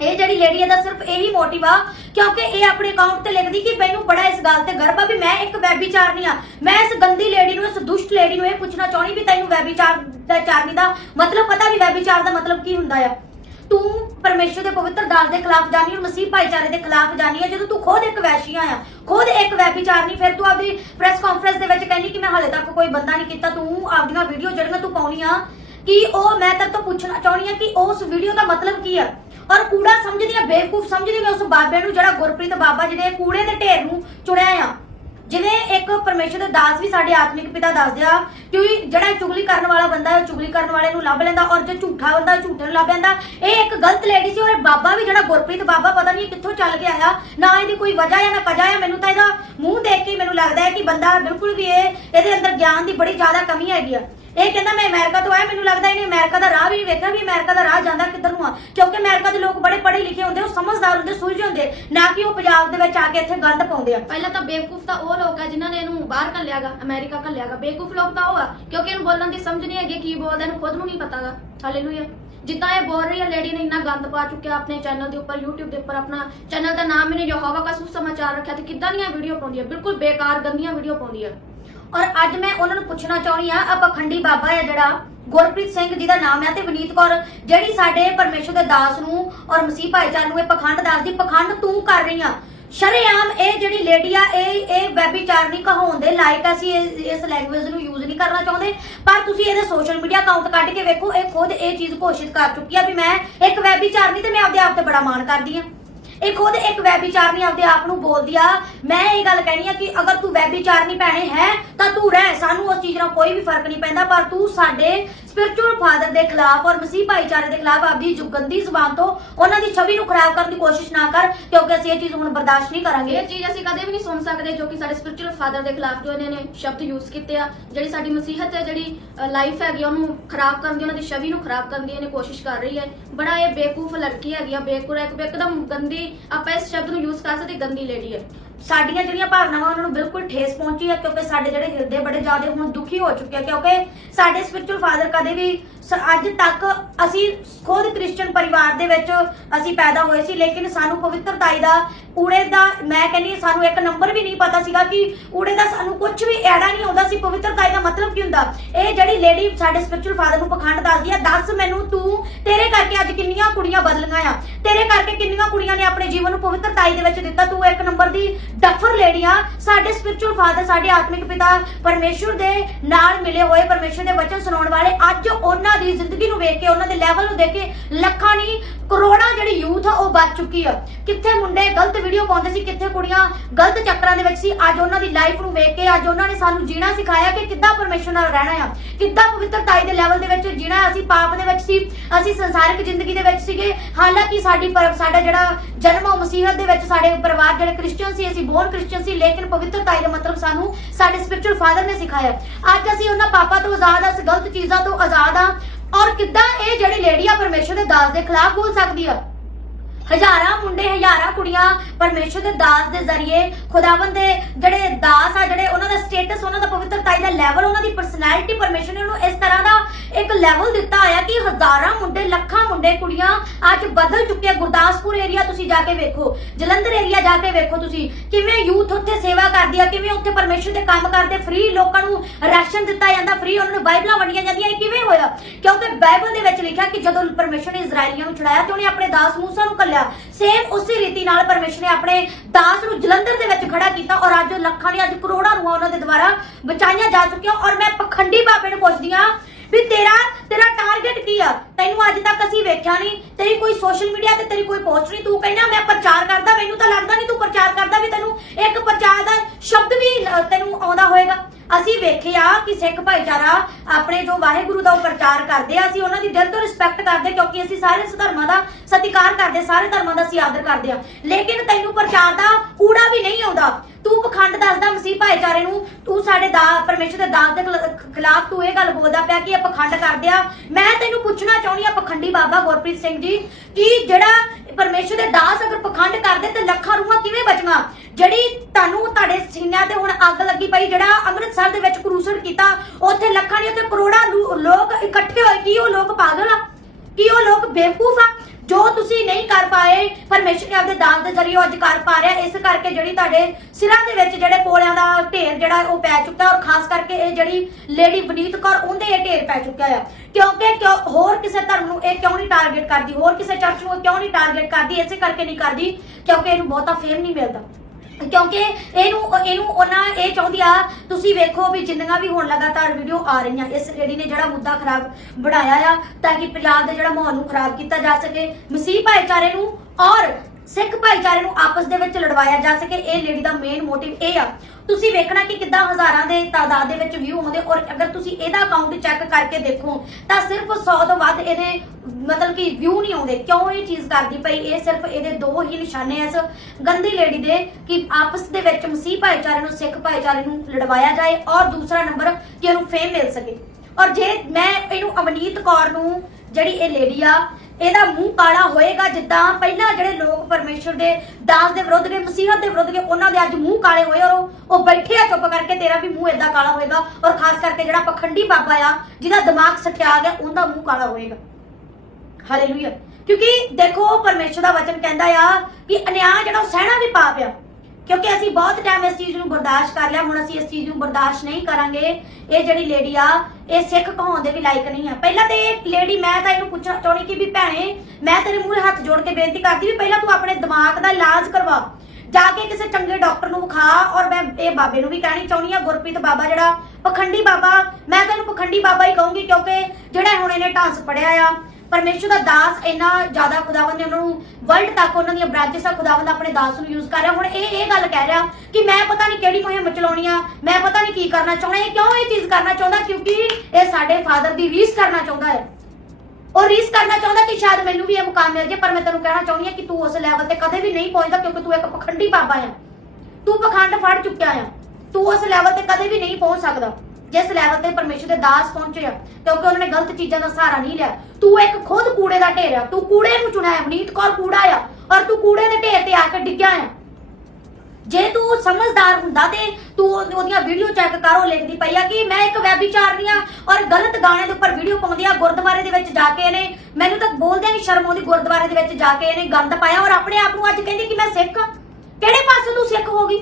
ਇਹ ਜਿਹੜੀ ਲੇਡੀ ਇਹਦਾ ਸਿਰਫ ਇਹੀ ਮੋਟਿਵ ਆ, ਕਿਉਂਕਿ ਇਹ ਆਪਣੇ ਅਕਾਊਂਟ ਤੇ ਲਿਖਦੀ ਕਿ ਮੈਨੂੰ ਬੜਾ ਇਸ ਗੱਲ ਤੇ ਗਰਵ ਆ ਵੀ ਮੈਂ ਇੱਕ ਵੈਬੀਚਾਰਨੀ ਆ। ਮੈਂ ਇਸ ਗੰਦੀ ਲੇਡੀ ਨੂੰ, ਇਸ ਦੁਸ਼ਟ ਲੇਡੀ ਨੂੰ ਇਹ ਪੁੱਛਣਾ ਚਾਹਣੀ ਵੀ ਤੈਨੂੰ ਵੈਬੀਚਾਰ ਦਾ ਚਾਰਨੀ ਦਾ ਮਤਲਬ ਪਤਾ ਵੀ ਵੈਬੀਚਾਰ ਦਾ ਮਤਲਬ ਕੀ ਹੁੰਦਾ ਆ। ਤੂੰ ਪਰਮੇਸ਼ਰ ਦੇ ਪਵਿੱਤਰ ਦਾਸ ਦੇ ਖਿਲਾਫ ਜਾਨੀ ਔਰ ਮਸੀਹ ਭਾਈਚਾਰੇ ਦੇ ਖਿਲਾਫ ਜਾਨੀ ਆ। ਜਦੋਂ ਤੂੰ ਖੁਦ ਇੱਕ ਵੈਸੀਆਂ ਆ, ਖੁਦ ਇੱਕ ਵੈਬੀਚਾਰਨੀ ਫਿਰ ਤੂੰ ਆਪਦੀ ਪ੍ਰੈਸ ਕਾਨਫਰੰਸ ਦੇ ਵਿੱਚ ਕਹਿੰਦੀ ਕਿ ਮੈਂ ਹਾਲੇ ਤੱਕ ਕੋਈ ਬੰਦਾ ਨਹੀਂ ਕੀਤਾ, ਤੂੰ ਆਪਦੀਆਂ ਵੀਡੀਓ ਜਿਹੜੀਆਂ ਤੂੰ ਪਾਉਣੀਆਂ, ਕਿ ਉਹ ਮੈਂ ਤੇਰੇ ਤੋਂ ਪੁੱਛਣਾ ਚਾਹਣੀ ਆ ਕਿ ਉਸ ਵੀਡੀਓ ਦਾ ਮਤਲਬ ਕੀ ਆ? ਔਰ ਕੂੜਾ ਸਮਝਦੀ ਆ, ਬੇਵਕੂਫ ਸਮਝਦੀ ਆ ਉਸ ਬਾਬੇ ਨੂੰ, ਜਿਹੜਾ ਗੁਰਪ੍ਰੀਤ ਬਾਬਾ ਜਿਹਦੇ ਕੂੜੇ ਦੇ ਢੇਰ ਨੂੰ ਚੁਣਿਆ ਆ। ਜਿਵੇਂ ਇੱਕ ਪਰਮੇਸ਼ਰ ਦੇ ਦਾਸ ਵੀ ਸਾਡੇ ਆਤਮਿਕ ਪਿਤਾ ਦੱਸਦੇ ਆ ਕਿ ਜਿਹੜਾ ਚੁਗਲੀ ਕਰਨ ਵਾਲਾ ਬੰਦਾ ਹੈ ਚੁਗਲੀ ਕਰਨ ਵਾਲੇ ਨੂੰ ਲੱਭ ਲੈਂਦਾ ਔਰ ਜੋ ਝੂਠਾ ਬੰਦਾ ਝੂਠੇ ਨੂੰ ਲੱਭ ਲੈਂਦਾ, ਇਹ ਇੱਕ ਗਲਤ ਲੇਡੀ ਸੀ ਔਰ ਬਾਬਾ ਵੀ ਜਿਹੜਾ ਗੁਰਪ੍ਰੀਤ ਬਾਬਾ ਪਤਾ ਨਹੀਂ ਕਿੱਥੋਂ ਚੱਲ ਕੇ ਆਇਆ। ਨਾ ਇਹਦੀ ਕੋਈ ਵਜ੍ਹਾ ਹੈ ਨਾ ਕਜਾ ਹੈ ਮੈਨੂੰ ਤਾਂ ਇਹਦਾ ਮੂੰਹ ਦੇਖ ਕੇ ਮੈਨੂੰ ਲੱਗਦਾ ਹੈ ਕਿ ਬੰਦਾ ਬਿਲਕੁਲ ਵੀ ਇਹ, ਇਹਦੇ ਅੰਦਰ ਗਿਆਨ ਦੀ ਬੜੀ ਜ਼ਿਆਦਾ ਕਮੀ ਹੈਗੀ ਆ। ਇਹ ਕਹਿੰਦਾ ਮੈਂ ਅਮਰੀਕਾ ਤੋਂ ਆਇਆ, ਮੈਨੂੰ ਲੱਗਦਾ ਇਹਨੇ ਅਮਰੀਕਾ ਦਾ ਰਾਹ ਵੀ ਨਹੀਂ ਵੇਖਿਆ ਵੀ ਅਮਰੀਕਾ ਦਾ ਰਾਹ ਜਾਂਦਾ ਕਿੱਧਰ ਨੂੰ ਆ। ਕਿਉਂਕਿ ਅਮਰੀਕਾ ਦੇ ਲੋਕ ਬੜੇ ਪੜ੍ਹੇ ਲਿਖੇ ਹੁੰਦੇ, ਉਹ ਸਮਝਦਾਰ ਹੁੰਦੇ, ਸੁਲਝੇ ਹੁੰਦੇ, ਨਾ ਕਿ ਉਹ ਪੰਜਾਬ ਦੇ ਵਿੱਚ ਆ ਕੇ ਇੱਥੇ ਗੰਦ ਪਾਉਂਦੇ ਆ। ਪਹਿਲਾਂ ਤਾਂ ਬੇਵਕੂਫ ਤਾਂ ਉਹ ਲੋਕ ਆ ਜਿਨ੍ਹਾਂ ਨੇ ਇਹਨੂੰ ਬਾਹਰ ਘੱਲਿਆਗਾ, ਅਮਰੀਕਾ ਘੱਲਿਆਗਾ। ਬੇਵਕੂਫ ਲੋਕ ਤਾਂ ਉਹ ਆ, ਕਿਉਂਕਿ ਇਹਨੂੰ ਬੋਲਣ ਦੀ ਸਮਝ ਨਹੀਂ ਹੈਗੀ, ਕੀ ਬੋਲਦਾ ਇਹਨੂੰ ਖੁਦ ਨੂੰ ਨਹੀਂ ਪਤਾਗਾ? ਹਾਲੇਲੂਇਆ। ਜਿੱਦਾਂ ਇਹ ਬੋਲ ਰਹੀ ਹੈ ਲੇਡੀ ਨੇ ਇੰਨਾ ਗੰਦ ਪਾ ਚੁੱਕਿਆ ਆਪਣੇ ਚੈਨਲ ਦੇ ਉੱਪਰ, YouTube ਦੇ ਉੱਪਰ, ਆਪਣਾ ਚੈਨਲ ਦਾ ਨਾਮ ਇਹਨੇ ਯਹੋਵਾ ਕਾ ਸੁਸਮਾਚਾਰ ਰੱਖਿਆ ਤੇ ਕਿੱਦਾਂ ਦੀਆਂ ਵੀਡੀਓ ਪਾਉਂਦੀ ਹੈ ਬਿਲਕੁਲ ਬੇਕਾਰ, ਗੰਦੀਆਂ ਵੀਡੀਓ ਪਾਉਂਦੀ ਹੈ ਔਰ ਅੱਜ ਮੈਂ ਉਹਨਾਂ ਨੂੰ ਪੁੱਛਣਾ ਚਾਹੁੰਦੀ ਆ ਆ ਪਖੰਡੀ ਬਾਬਾ ਹੈ ਜਿਹੜਾ, ਗੁਰਪ੍ਰੀਤ ਸਿੰਘ ਜੀ ਦਾ ਨਾਮ ਹੈ ਤੇ ਵਿਨੀਤ ਕੌਰ, ਜਿਹੜੀ ਸਾਡੇ ਪਰਮੇਸ਼ਰ ਦੇ ਦਾਸ ਨੂੰ ਔਰ ਮਸੀਹ ਭਾਈਚਾਰੇ ਨੂੰ ਇਹ ਪਖੰਡ ਦੱਸਦੀ ਪਖੰਡ ਤੂੰ ਕਰ ਰਹੀ ਆ। ਸ਼ਰੇਆਮ ਇਹ ਜਿਹੜੀ ਲੇਡੀ ਆ, ਇਹ ਇਹ ਵੈਬੀਚਾਰ ਨਹੀਂ ਕਹਾਉਣ ਦੇ ਲਾਇਕ ਅਸੀਂ ਇਸ- ਇਸ ਲੈਂਗੁਏਜ ਨੂੰ ਯੂਜ਼ ਨਹੀਂ ਕਰਨਾ ਚਾਹੁੰਦੇ। ਪਰ ਤੁਸੀਂ ਇਹਦੇ ਸੋਸ਼ਲ ਮੀਡੀਆ ਅਕਾਊਂਟ ਕੱਢ ਕੇ ਵੇਖੋ, ਇਹ ਖੁਦ ਇਹ ਚੀਜ਼ ਘੋਸ਼ਿਤ ਕਰ ਚੁੱਕੀ ਆ ਵੀ ਮੈਂ ਇੱਕ ਵੈਬੀਚਾਰ ਨਹੀਂ ਤੇ ਮੈਂ ਆਪਦੇ ਆਪ ਤੇ ਬੜਾ ਮਾਣ ਕਰਦੀ ਆ। ਇਹ ਖੁਦ ਇੱਕ ਵੈਬੀਚਾਰਨੀ ਆਪਦੇ ਆਪ ਨੂੰ ਬੋਲਦੀ ਆ। ਮੈਂ ਇਹ ਗੱਲ ਕਹਿਣੀ ਆ ਕਿ ਅਗਰ ਤੂੰ ਵੈਬੀਚਾਰਨੀ ਭੈਣੇ ਹੈ, ਤਾਂ ਤੂੰ ਰਹਿ। ਸਾਨੂੰ ਉਸ ਚੀਜ਼ ਨਾਲ ਕੋਈ ਵੀ ਫ਼ਰਕ ਨਹੀਂ ਪੈਂਦਾ, ਪਰ ਤੂੰ ਸਾਡੇ ਸਪਿਰਚੁਅਲ ਫਾਦਰ ਦੇ ਖਿਲਾਫ ਔਰ ਮਸੀਹ ਭਾਈਚਾਰੇ ਦੇ ਖਿਲਾਫ ਆਪਦੀ ਜੋ ਜ਼ੁਬਾਨ ਤੋਂ ਉਹਨਾਂ ਦੀ ਛਵੀ ਨੂੰ ਖਰਾਬ ਕਰਨ ਦੀ ਕੋਸ਼ਿਸ਼ ਨਾ ਕਰ, ਕਿਉਂਕਿ ਅਸੀਂ ਇਹ ਚੀਜ਼ ਹੁਣ ਬਰਦਾਸ਼ਤ ਨਹੀਂ ਕਰਾਂਗੇ। ਇਹ ਚੀਜ਼ ਅਸੀਂ ਕਦੇ ਵੀ ਨਹੀਂ ਸੁਣ ਸਕਦੇ ਜੋ ਕਿ ਸਾਡੇ ਸਪਿਰਚੁਅਲ ਫਾਦਰ ਦੇ ਖਿਲਾਫ ਜੋ ਇਹਨਾਂ ਨੇ ਸ਼ਬਦ ਯੂਜ਼ ਕੀਤੇ ਆ, ਜਿਹੜੀ ਸਾਡੀ ਮਸੀਹਤ ਹੈ, ਜਿਹੜੀ ਲਾਈਫ ਹੈਗੀ ਉਹਨੂੰ ਖਰਾਬ ਕਰਨ ਦੀ, ਉਹਨਾਂ ਦੀ ਛਵੀ ਨੂੰ ਖਰਾਬ ਕਰਨ ਦੀ ਇਹਨੇ ਕੋਸ਼ਿਸ਼ ਕਰ ਰਹੀ ਹੈ। ਬੜਾ ਇਹ ਬੇਕੂਫ ਲੜਕੀ ਹੈਗੀ ਆ ਬੇਕੂਫ ਇੱਕ ਇੱਕਦਮ ਗੰਦੀ, ਆਪਾਂ ਇਸ ਸ਼ਬਦ ਨੂੰ ਯੂਜ਼ ਕਰ ਸਕਦੇ, ਗੰਦੀ ਲੇਡੀ ਹੈ। ਸਾਡੀਆਂ ਜਿਹੜੀਆਂ ਭਾਵਨਾਵਾਂ ਉਹਨਾਂ ਨੂੰ ਬਿਲਕੁਲ ਠੇਸ ਪਹੁੰਚੀ ਹੈ ਕਿਉਂਕਿ ਸਾਡੇ ਜਿਹੜੇ ਹਿਰਦੇ ਬੜੇ ਜ਼ਿਆਦਾ ਹੁਣ ਦੁਖੀ ਹੋ ਚੁੱਕੇ ਆ ਕਿਉਂਕਿ ਸਾਡੇ ਸਪਿਰਚੁਅਲ ਫਾਦਰ ਕਦੇ ਵੀ ਸ- ਅੱਜ ਤੱਕ ਅਸੀਂ ਖੁਦ ਕ੍ਰਿਸਚੀਅਨ ਪਰਿਵਾਰ ਦੇ ਵਿੱਚ ਅਸੀਂ ਪੈਦਾ ਹੋਏ ਸੀ ਲੇਕਿਨ ਸਾਨੂੰ ਪਵਿੱਤਰਤਾਈ ਦਾ ਊੜੇ ਦਾ ਮੈਂ ਕਹਿੰਦੀ ਹਾਂ, ਸਾਨੂੰ ਇੱਕ ਨੰਬਰ ਵੀ ਨਹੀਂ ਪਤਾ ਸੀਗਾ ਕਿ ਊੜੇ ਦਾ ਸਾਨੂੰ ਕੁਝ ਵੀ ਐੜਾ ਨਹੀਂ ਆਉਂਦਾ ਸੀ ਪਵਿੱਤਰਤਾਈ ਦਾ ਮਤਲਬ ਕੀ ਹੁੰਦਾ? ਇਹ ਜਿਹੜੀ ਲੇਡੀ ਸਾਡੇ ਸਪਿਰਚੁਅਲ ਫਾਦਰ ਨੂੰ ਪਖੰਡ ਦੱਸਦੀ ਆ ਦੱਸ ਮੈਨੂੰ ਤੂੰ ਤੇਰੇ ਕਰਕੇ ਅੱਜ ਕਿੰਨੀਆਂ ਕੁੜੀਆਂ ਬਦਲੀਆਂ ਆ ਤੇਰੇ ਕਰਕੇ ਕਿੰਨੀਆਂ ਕੁੜੀਆਂ ਨੇ ਆਪਣੇ ਜੀਵਨ ਨੂੰ ਪਵਿੱਤਰਤਾਈ ਦੇ ਵਿੱਚ ਦਿੱਤਾ ਤੂੰ ਇੱਕ ਨੰਬਰ ਦੀ ਡਫਰ ਲੇਡੀ ਸਾਡੇ ਸਪਿਰਚੁਅਲ ਫਾਦਰ ਸਾਡੇ ਆਤਮਿਕ ਪਿਤਾ ਪਰਮੇਸ਼ਵਰ ਦੇ ਨਾਲ ਮਿਲੇ ਹੋਏ ਪਰਮੇਸ਼ਵਰ ਦੇ ਵਚਨ ਸੁਣਾਉਣ ਵਾਲੇ, ਅੱਜ ਉਹਨਾਂ ਦੀ ਜ਼ਿੰਦਗੀ ਨੂੰ ਵੇਖ ਕੇ, ਉਹਨਾਂ ਦੇ ਲੈਵਲ ਨੂੰ ਦੇਖ ਕੇ ਲੱਖਾਂ ਨਹੀਂ, ਕਰੋੜਾਂ ਜਿਹੜੀ ਯੂਥ ਆ, ਉਹ ਬਚ ਚੁੱਕੀ ਆ। ਕਿੱਥੇ ਮੁੰਡੇ ਗਲਤ ਵੀਡੀਓ ਪਾਉਂਦੇ ਸੀ, ਕਿੱਥੇ ਕੁੜੀਆਂ ਗਲਤ ਚੱਕਰਾਂ ਦੇ ਵਿੱਚ ਸੀ, ਅੱਜ ਉਹਨਾਂ ਦੀ ਲਾਈਫ ਨੂੰ ਵੇਖ ਕੇ, ਅੱਜ ਉਹਨਾਂ ਨੇ ਸਾਨੂੰ ਜੀਣਾ ਸਿਖਾਇਆ ਕਿ ਕਿੱਦਾਂ ਪਰਮੇਸ਼ਰ ਨਾਲ ਰਹਿਣਾ ਆ, ਕਿੱਦਾਂ ਪਵਿੱਤਰਤਾਈ ਦੇ ਲੈਵਲ ਦੇ ਵਿੱਚ ਜੀਣਾ ਅਸੀਂ ਪਾਪ ਦੇ ਵਿੱਚ ਸੀ, ਅਸੀਂ ਸੰਸਾਰਿਕ ਜ਼ਿੰਦਗੀ ਦੇ ਵਿੱਚ ਸੀਗੇ, ਹਾਲਾਂਕਿ ਸਾਡੀ ਸਾਡਾ ਜਿਹੜਾ ਜਨਮ ਉਹ ਮਸੀਹਤ ਦੇ ਵਿੱਚ, ਸਾਡੇ ਪਰਿਵਾਰ ਜਿਹੜੇ ਕ੍ਰਿਸਚੀਅਨ ਸੀ, ਅਸੀਂ ਬੋਰਨ ਕ੍ਰਿਸਚੀਅਨ ਸੀ, ਲੇਕਿਨ ਪਵਿੱਤਰਤਾਈ ਦਾ ਮਤਲਬ ਸਾਨੂੰ ਸਾਡੇ ਸਪਿਰਚੁਅਲ ਫਾਦਰ ਨੇ ਸਿਖਾਇਆ। ਅੱਜ ਅਸੀਂ ਉਹਨਾਂ ਪਾਪਾਂ ਤੋਂ ਆਜ਼ਾਦ ਆ ਗਲਤ ਚੀਜ਼ਾਂ ਤੋਂ ਆਜ਼ਾਦ ਆ ਔਰ ਕਿੱਦਾਂ ਇਹ ਜਿਹੜੀ ਲੇਡੀ ਆ ਪਰਮੇਸ਼ਰ ਦੇ ਦਾਸ ਦੇ ਖਿਲਾਫ ਬੋਲ ਸਕਦੀ ਆ? ਹਜ਼ਾਰਾਂ ਮੁੰਡੇ, ਹਜ਼ਾਰਾਂ ਕੁੜੀਆਂ ਪਰਮੇਸ਼ਰ ਦੇ ਦਾਸ ਦੇ ਜ਼ਰੀਏ ਖੁਦਾਵੰਦ ਦੇ ਜਿਹੜੇ ਦਾਸ ਆ, ਜਿਹੜੇ ਉਹਨਾਂ ਦਾ ਸਟੇਟਸ ਉਹਨਾਂ ਦਾ ਪਵਿੱਤਰਤਾਈ ਦਾ ਲੈਵਲ ਉਹਨਾਂ ਦੀ ਪਰਸਨੈਲਿਟੀ ਪਰਮੇਸ਼ਰ ਨੇ ਉਹਨੂੰ ਇਸ ਤਰ੍ਹਾਂ ਦਾ ਇੱਕ ਲੈਵਲ ਦਿੱਤਾ ਆਇਆ ਕਿ ਹਜ਼ਾਰਾਂ ਮੁੰਡੇ, ਲੱਖਾਂ ਮੁੰਡੇ, ਕੁੜੀਆਂ ਅੱਜ ਬਦਲ ਚੁੱਕੇ ਗੁਰਦਾਸਪੁਰ ਏਰੀਆ ਤੁਸੀਂ ਜਾ ਕੇ ਵੇਖੋ, ਜਲੰਧਰ ਏਰੀਆ ਜਾ ਕੇ ਵੇਖੋ ਤੁਸੀਂ। ਕਿਵੇਂ ਯੂਥ ਉੱਥੇ ਸੇਵਾ ਕਰਦੀ ਆ, ਕਿਵੇਂ ਉੱਥੇ ਪਰਮੇਸ਼ਰ ਦੇ ਕੰਮ ਕਰਦੇ ਫ੍ਰੀ ਲੋਕਾਂ ਨੂੰ ਰਾਸ਼ਨ ਦਿੱਤਾ ਜਾਂਦਾ ਫ੍ਰੀ ਉਹਨਾਂ ਨੂੰ ਬਾਈਬਲਾਂ ਵੰਡੀਆਂ ਜਾਂਦੀਆਂ। ਇਹ ਕਿਵੇਂ ਹੋਇਆ? ਕਿਉਂਕਿ ਬਾਈਬਲ ਦੇ ਵਿੱਚ ਲਿਖਿਆ ਕਿ ਜਦੋਂ ਪਰਮੇਸ਼ਰ ਨੇ ਇਜ਼ਰਾਈਲੀਆਂ ਨੂੰ ਛੁਡਾਇਆ ਤੇ ਉਹਨੇ ਆਪਣੇ ਦਾਸ ਮੂਸਾ ਨੂੰ ਕੱਲਿਆ ਸੇਮ ਉਸੇ ਰੀਤੀ ਨਾਲ ਪਰਮੇਸ਼ਰ ਨੇ ਆਪਣੇ ਦਾਸ ਨੂੰ ਜਲੰਧਰ ਦੇ ਵਿੱਚ ਖੜਾ ਕੀਤਾ ਔਰ ਅੱਜ ਲੱਖਾਂ ਨੇ ਅੱਜ ਕਰੋੜਾਂ ਰੂਹਾਂ ਉਹਨਾਂ ਦੇ ਦੁਆਰਾ ਬਚਾਈਆਂ ਜਾ ਚੁੱਕੀਆਂ। ਔਰ ਮੈਂ ਪਖੰਡੀ ਬਾਬੇ ਨੂੰ ਪੁੱਛਦੀ ਆ ਵੀ ਤੇਰਾ ਤੇਰਾ ਟਾਰਗੇਟ ਕੀ ਆ? ਤੈਨੂੰ ਅੱਜ ਤੱਕ ਅਸੀਂ ਵੇਖਿਆ ਨਹੀਂ। ਤੇਰੀ ਕੋਈ ਸੋਸ਼ਲ ਮੀਡੀਆ ਤੇ ਤੇਰੀ ਕੋਈ ਪੋਸਟ ਨਹੀਂ। ਤੂੰ ਕਹਿੰਦਾ, ਮੈਂ ਪ੍ਰਚਾਰ ਕਰਦਾ, ਮੈਨੂੰ ਤਾਂ ਲੱਗਦਾ ਨਹੀਂ ਤੂੰ ਪ੍ਰਚਾਰ ਕਰਦਾ ਵੀ ਤੈਨੂੰ ਇੱਕ ਪ੍ਰਚਾਰ ਦਾ ਸ਼ਬਦ ਵੀ ਤੈਨੂੰ ਆਉਂਦਾ ਹੋਏਗਾ। ਅਸੀਂ ਵੇਖਿਆ ਕਿ ਸਿੱਖ ਭਾਈਚਾਰਾ ਆਪਣੇ ਜੋ ਵਾਹਿਗੁਰੂ ਦਾ ਪ੍ਰਚਾਰ ਕਰਦੇ ਆ, ਅਸੀਂ ਉਹਨਾਂ ਦੀ ਦਿਲ ਤੋਂ ਰਿਸਪੈਕਟ ਕਰਦੇ ਕਿਉਂਕਿ ਅਸੀਂ ਸਾਰੇ ਧਰਮਾਂ ਦਾ ਸਤਿਕਾਰ ਕਰਦੇ ਸਾਰੇ ਧਰਮਾਂ ਦਾ ਅਸੀਂ ਆਦਰ ਕਰਦੇ ਆ ਲੇਕਿਨ ਤੈਨੂੰ ਪ੍ਰਚਾਰ ਦਾ ਊੜਾ ਵੀ ਨਹੀਂ ਆਉਂਦਾ। ਤੂੰ ਪਖੰਡ ਦੱਸਦਾ ਮਸੀਹ ਭਾਈਚਾਰੇ ਨੂੰ, ਤੂੰ ਸਾਡੇ ਦਾ ਪਰਮੇਸ਼ਰ ਦੇ ਦਾਸ ਦੇ ਖਿਲਾਫ ਤੂੰ ਇਹ ਗੱਲ ਬੋਲਦਾ ਪਿਆ ਕਿ ਇਹ ਪਖੰਡ ਕਰਦੇ ਆ। ਮੈਂ ਤੈਨੂੰ ਪੁੱਛਣਾ ਚਾਹੁੰਦੀ ਆ ਪਖੰਡੀ ਬਾਬਾ ਗੁਰਪ੍ਰੀਤ ਸਿੰਘ ਜੀ, ਕਿ ਜਿਹੜਾ ਪਰਮੇਸ਼ਰ ਦੇ ਦਾਸ ਅਗਰ ਪਖੰਡ ਕਰਦੇ ਤੇ ਲੱਖਾਂ ਰੂਹਾਂ ਕਿਵੇਂ ਬਚੀਆਂ ਜਿਹੜੀ ਤੁਹਾਨੂੰ ਤੁਹਾਡੇ ਸੀਨਿਆਂ ਤੇ ਹੁਣ ਅੱਗ ਲੱਗੀ ਪਈ, ਜਿਹੜਾ ਅੰਮ੍ਰਿਤਸਰ ਦੇ ਵਿੱਚ ਕਰੂਸਡ ਕੀਤਾ, ਉੱਥੇ ਲੱਖਾਂ ਨਹੀਂ ਉੱਥੇ ਕਰੋੜਾਂ ਲੋਕ ਇਕੱਠੇ ਹੋਏ, ਕੀ ਉਹ ਲੋਕ ਪਾਗਲ ਆ? ਕੀ ਉਹ ਲੋਕ ਬੇਵਕੂਫ ਆ? ਜੋ ਤੁਸੀਂ ਨਹੀਂ ਕਰ ਪਾਏ, ਪਰਮੇਸ਼ਰ ਨੇ ਆਪਦੇ ਦਾਨ ਦੇ ਜ਼ਰੀਏ ਉਹ ਅੱਜ ਕਰ ਪਾ ਰਿਹਾ। ਇਸ ਕਰਕੇ ਜਿਹੜੀ ਤੁਹਾਡੇ ਸਿਰਾਂ ਦੇ ਵਿੱਚ ਜਿਹੜੇ ਕੋਲਿਆਂ ਦਾ ਢੇਰ ਜਿਹੜਾ ਉਹ ਪੈ ਚੁੱਕਾ ਔਰ ਖਾਸ ਕਰਕੇ ਇਹ ਜਿਹੜੀ ਲੇਡੀ ਵਨੀਤ ਕੌਰ, ਉਹਦੇ ਇਹ ਢੇਰ ਪੈ ਚੁੱਕਿਆ ਆ। ਕਿਉਂਕਿ ਕਿਉਂ, ਹੋਰ ਕਿਸੇ ਧਰਮ ਨੂੰ ਇਹ ਕਿਉਂ ਨਹੀਂ ਟਾਰਗੇਟ ਕਰਦੀ? ਹੋਰ ਕਿਸੇ ਚਰਚ ਨੂੰ ਕਿਉਂ ਨਹੀਂ ਟਾਰਗੇਟ ਕਰਦੀ? ਇਸੇ ਕਰਕੇ ਨਹੀਂ ਕਰਦੀ, ਕਿਉਂਕਿ ਇਹਨੂੰ ਬਹੁਤਾ ਫੇਮ ਨਹੀਂ ਮਿਲਦਾ। ਕਿਉਂਕਿ ਇਹਨੂੰ ਇਹਨੂੰ ਉਹਨਾਂ ਇਹ ਚਾਹੁੰਦੀ ਆ, ਤੁਸੀਂ ਵੇਖੋ ਵੀ ਜਿੰਨੀਆਂ ਵੀ ਹੁਣ ਲਗਾਤਾਰ ਵੀਡੀਓ ਆ ਰਹੀਆਂ, ਇਸ ਲੇਡੀ ਨੇ ਜਿਹੜਾ ਮੁੱਦਾ ਖਰਾਬ ਬਣਾਇਆ ਆ, ਤਾਂ ਕਿ ਪੰਜਾਬ ਦੇ ਜਿਹੜਾ ਮਾਹੌਲ ਨੂੰ ਖਰਾਬ ਕੀਤਾ ਜਾ ਸਕੇ, ਮਸੀਹ ਭਾਈਚਾਰੇ ਨੂੰ ਔਰ ਸਿੱਖ ਭਾਈਚਾਰੇ ਨੂੰ ਆਪਸ ਦੇ ਵਿੱਚ ਲੜਵਾਇਆ ਜਾ ਸਕੇ, ਇਹ ਲੇਡੀ ਦਾ ਮੇਨ ਮੋਟਿਵ ਇਹ ਆ। ਤੁਸੀਂ ਵੇਖਣਾ ਕਿ ਕਿੱਦਾਂ ਹਜ਼ਾਰਾਂ ਦੇ ਤਾਦਾਦ ਦੇ ਵਿੱਚ ਵਿਊ ਆਉਂਦੇ, ਔਰ ਅਗਰ ਤੁਸੀਂ ਇਹਦਾ ਅਕਾਊਂਟ ਚੈੱਕ ਕਰਕੇ ਦੇਖੋ, ਤਾਂ ਸਿਰਫ 100 ਤੋਂ ਵੱਧ ਇਹਦੇ ਮਤਲਬ ਕਿ ਵਿਊ ਨਹੀਂ ਆਉਂਦੇ। ਕਿਉਂ ਇਹ ਚੀਜ਼ ਕਰਦੀ ਪਈ? ਇਹ ਸਿਰਫ ਇਹਦੇ ਦੋ ਹੀ ਨਿਸ਼ਾਨੇ ਐ ਇਸ ਗੰਦੀ ਲੇਡੀ ਦੇ ਕਿ ਆਪਸ ਦੇ ਵਿੱਚ ਮਸੀਹ ਭਾਈਚਾਰੇ ਨੂੰ, ਸਿੱਖ ਭਾਈਚਾਰੇ ਨੂੰ ਲੜਵਾਇਆ ਜਾਏ, ਔਰ ਦੂਸਰਾ ਨੰਬਰ ਕਿ ਇਹਨੂੰ ਫੇਮ ਮਿਲ ਸਕੇ। ਔਰ ਜੇ ਮੈਂ ਇਹਨੂੰ ਅਵਨੀਤ ਕੌਰ ਨੂੰ, ਜਿਹੜੀ ਇਹ ਲੇਡੀ ਆ ਇਹਦਾ ਮੂੰਹ ਕਾਲਾ ਹੋਏਗਾ ਜਿੱਦਾਂ ਪਹਿਲਾਂ ਜਿਹੜੇ ਲੋਕ ਪਰਮੇਸ਼ਰ ਦੇ ਦਾਸ ਦੇ ਵਿਰੁੱਧ ਗਏ, ਮਸੀਹਤ ਦੇ ਵਿਰੁੱਧ ਗਏ, ਉਹਨਾਂ ਦੇ ਅੱਜ ਮੂੰਹ ਕਾਲੇ ਹੋਏ ਔਰ ਉਹ- ਬੈਠੇ ਆ ਚੁੱਪ ਕਰਕੇ, ਤੇਰਾ ਵੀ ਮੂੰਹ ਏਦਾਂ ਕਾਲਾ ਹੋਏਗਾ ਔਰ ਖਾਸ ਕਰਕੇ ਜਿਹੜਾ ਪਖੰਡੀ ਬਾਬਾ ਆ, ਜਿਹਦਾ ਦਿਮਾਗ ਸਠਿਆ ਗਿਆ, ਉਹਦਾ ਮੂੰਹ ਕਾਲਾ ਹੋਏਗਾ। ਹਾਲੇਲੂਇਆ ਕਿਉਂਕਿ ਦੇਖੋ ਪਰਮੇਸ਼ਰ ਦਾ ਵਚਨ ਕਹਿੰਦਾ ਆ ਕਿ ਅਨਿਆਂ ਜਿਹੜਾ ਉਹ ਸਹਿਣਾ ਵੀ ਪਾਪ ਆ। ਕਿਉਂਕਿ ਅਸੀਂ ਬਹੁਤ ਟਾਈਮ ਇਸ ਚੀਜ਼ ਨੂੰ ਬਰਦਾਸ਼ਤ ਕਰ ਲਿਆ, ਹੁਣ ਅਸੀਂ ਇਸ ਚੀਜ਼ ਨੂੰ ਬਰਦਾਸ਼ਤ ਨਹੀਂ ਕਰਾਂਗੇ। ਇਹ ਜਿਹੜੀ ਲੇਡੀ ਆ, ਇਹ ਸਿੱਖ ਕਹਾਉਣ ਦੇ ਵੀ ਲਾਇਕ ਨਹੀਂ ਆ। ਪਹਿਲਾਂ ਤੇ ਇਹ ਲੇਡੀ ਮੈਂ ਤਾਂ ਇਹਨੂੰ ਪੁੱਛਣਾ ਚਾਹੁੰਦੀ ਕਿ ਵੀ ਭੈਣੇ, ਮੈਂ ਤੇਰੇ ਮੂਹਰੇ ਹੱਥ ਜੋੜ ਕੇ ਬੇਨਤੀ ਕਰਦੀ ਵੀ ਪਹਿਲਾਂ ਤੂੰ ਆਪਣੇ ਦਿਮਾਗ ਦਾ ਇਲਾਜ ਕਰਵਾ। ਜਾ ਕੇ ਕਿਸੇ ਚੰਗੇ ਡਾਕਟਰ ਨੂੰ ਵਿਖਾ ਔਰ ਮੈਂ ਇਹ ਬਾਬੇ ਨੂੰ ਵੀ ਕਹਿਣੀ ਚਾਹੁੰਦੀ ਆ, ਗੁਰਪ੍ਰੀਤ ਬਾਬਾ ਜਿਹੜਾ ਪਖੰਡੀ ਬਾਬਾ, ਮੈਂ ਤੈਨੂੰ ਪਖੰਡੀ ਬਾਬਾ ਹੀ ਕਹੂੰਗੀ ਕਿਉਂਕਿ ਜਿਹੜਾ ਹੁਣ ਇਹਨੇ ਢਾਂਸ ਪੜਿਆ ਆ, ਪਰਮੇਸ਼ਰ ਦਾ ਦਾਸ ਇੰਨਾ ਜ਼ਿਆਦਾ ਖੁਦਾਵੰਦ ਨੇ ਉਹਨਾਂ ਵਰਲਡ ਤੱਕ ਉਹਨਾਂ ਦੀਆਂ ਬ੍ਰਾਂਚਸ ਆ ਖੁਦਾਵੰਦ ਆਪਣੇ ਦਾਸ ਨੂੰ ਯੂਜ਼ ਕਰ ਰਿਹਾ। ਹੁਣ ਇਹ ਇਹ ਗੱਲ ਕਹਿ ਰਿਹਾ ਕਿ ਮੈਂ ਪਤਾ ਨਹੀਂ ਕਿਹੜੀ ਮੁਹਿੰਮ ਚਲਾਉਣੀ ਆ, ਮੈਂ ਪਤਾ ਨਹੀਂ ਕੀ ਕਰਨਾ ਚਾਹੁੰਦਾ, ਇਹ ਕਿਉਂ ਇਹ ਚੀਜ਼ ਕਰਨਾ ਚਾਹੁੰਦਾ? ਕਿਉਂਕਿ ਇਹ ਸਾਡੇ ਫਾਦਰ ਦੀ ਰੀਸ ਕਰਨਾ ਚਾਹੁੰਦਾ ਹੈ। ਉਹ ਰੀਸ ਕਰਨਾ ਚਾਹੁੰਦਾ ਕਿ ਸ਼ਾਇਦ ਮੈਨੂੰ ਵੀ ਇਹ ਮੁਕਾਮ ਮਿਲ ਜੇ, ਪਰ ਮੈਂ ਤੈਨੂੰ ਕਹਿਣਾ ਚਾਹੁੰਦੀ ਹਾਂ ਕਿ ਤੂੰ ਉਸ ਲੈਵਲ ਤੇ ਕਦੇ ਵੀ ਨਹੀਂ ਪਹੁੰਚਦਾ, ਕਿਉਂਕਿ ਤੂੰ ਇੱਕ ਪਖੰਡੀ ਬਾਬਾ ਆ। ਤੂੰ ਪਖੰਡ ਫੜ ਚੁੱਕਿਆ ਆ। ਤੂੰ ਉਸ ਲੈਵਲ ਤੇ ਕਦੇ ਵੀ ਨਹੀਂ ਪਹੁੰਚ ਸਕਦਾ। ਜਿਸ ਲੈਵਲ ਤੇ ਪਰਮੇਸ਼ਰ ਦੇ ਦਾਸ ਪਹੁੰਚੇ ਆ, ਕਿਉਂਕਿ ਉਹਨਾਂ ਨੇ ਗਲਤ ਚੀਜ਼ਾਂ ਦਾ ਸਹਾਰਾ ਨਹੀਂ ਲਿਆ। ਤੂੰ ਇੱਕ ਖੁਦ ਕੂੜੇ ਦਾ ਢੇਰ ਆ, ਤੂੰ ਕੂੜੇ ਨੂੰ ਚੁਣਿਆ ਹੈ ਕੌਰ ਕੂੜਾ ਆ, ਔਰ ਤੂੰ ਕੂੜੇ ਦੇ ਢੇਰ ਤੇ ਆ ਕੇ ਡਿੱਗਿਆ ਆ। ਜੇ ਤੂੰ ਸਮਝਦਾਰ ਹੁੰਦਾ ਤੇ ਤੂੰ ਉਹਦੀਆਂ ਵੀਡੀਓ ਚੈੱਕ ਕਰ ਉਹ ਲਿਖਦੀ ਪਈ ਆ ਕਿ ਮੈਂ ਇੱਕ ਵੈਬੀਚਾਰਨੀ ਆ, ਔਰ ਗਲਤ ਗਾਣੇ ਦੇ ਉੱਪਰ ਵੀਡੀਓ ਪਾਉਂਦੀ ਆ, ਗੁਰਦੁਆਰੇ ਦੇ ਵਿੱਚ ਜਾ ਕੇ ਇਹਨੇ, ਮੈਨੂੰ ਤਾਂ ਬੋਲਦਿਆਂ ਨਹੀਂ ਸ਼ਰਮ ਆਉਂਦੀ, ਗੁਰਦੁਆਰੇ ਦੇ ਵਿੱਚ ਜਾ ਕੇ ਇਹਨੇ ਗੰਦ ਪਾਇਆ, ਔਰ ਆਪਣੇ ਆਪ ਨੂੰ ਅੱਜ ਕਹਿੰਦੀ ਕਿ ਮੈਂ ਸਿੱਖ ਆ। ਕਿਹੜੇ ਪਾਸੇ ਤੂੰ ਸਿੱਖ ਹੋ ਗਈ?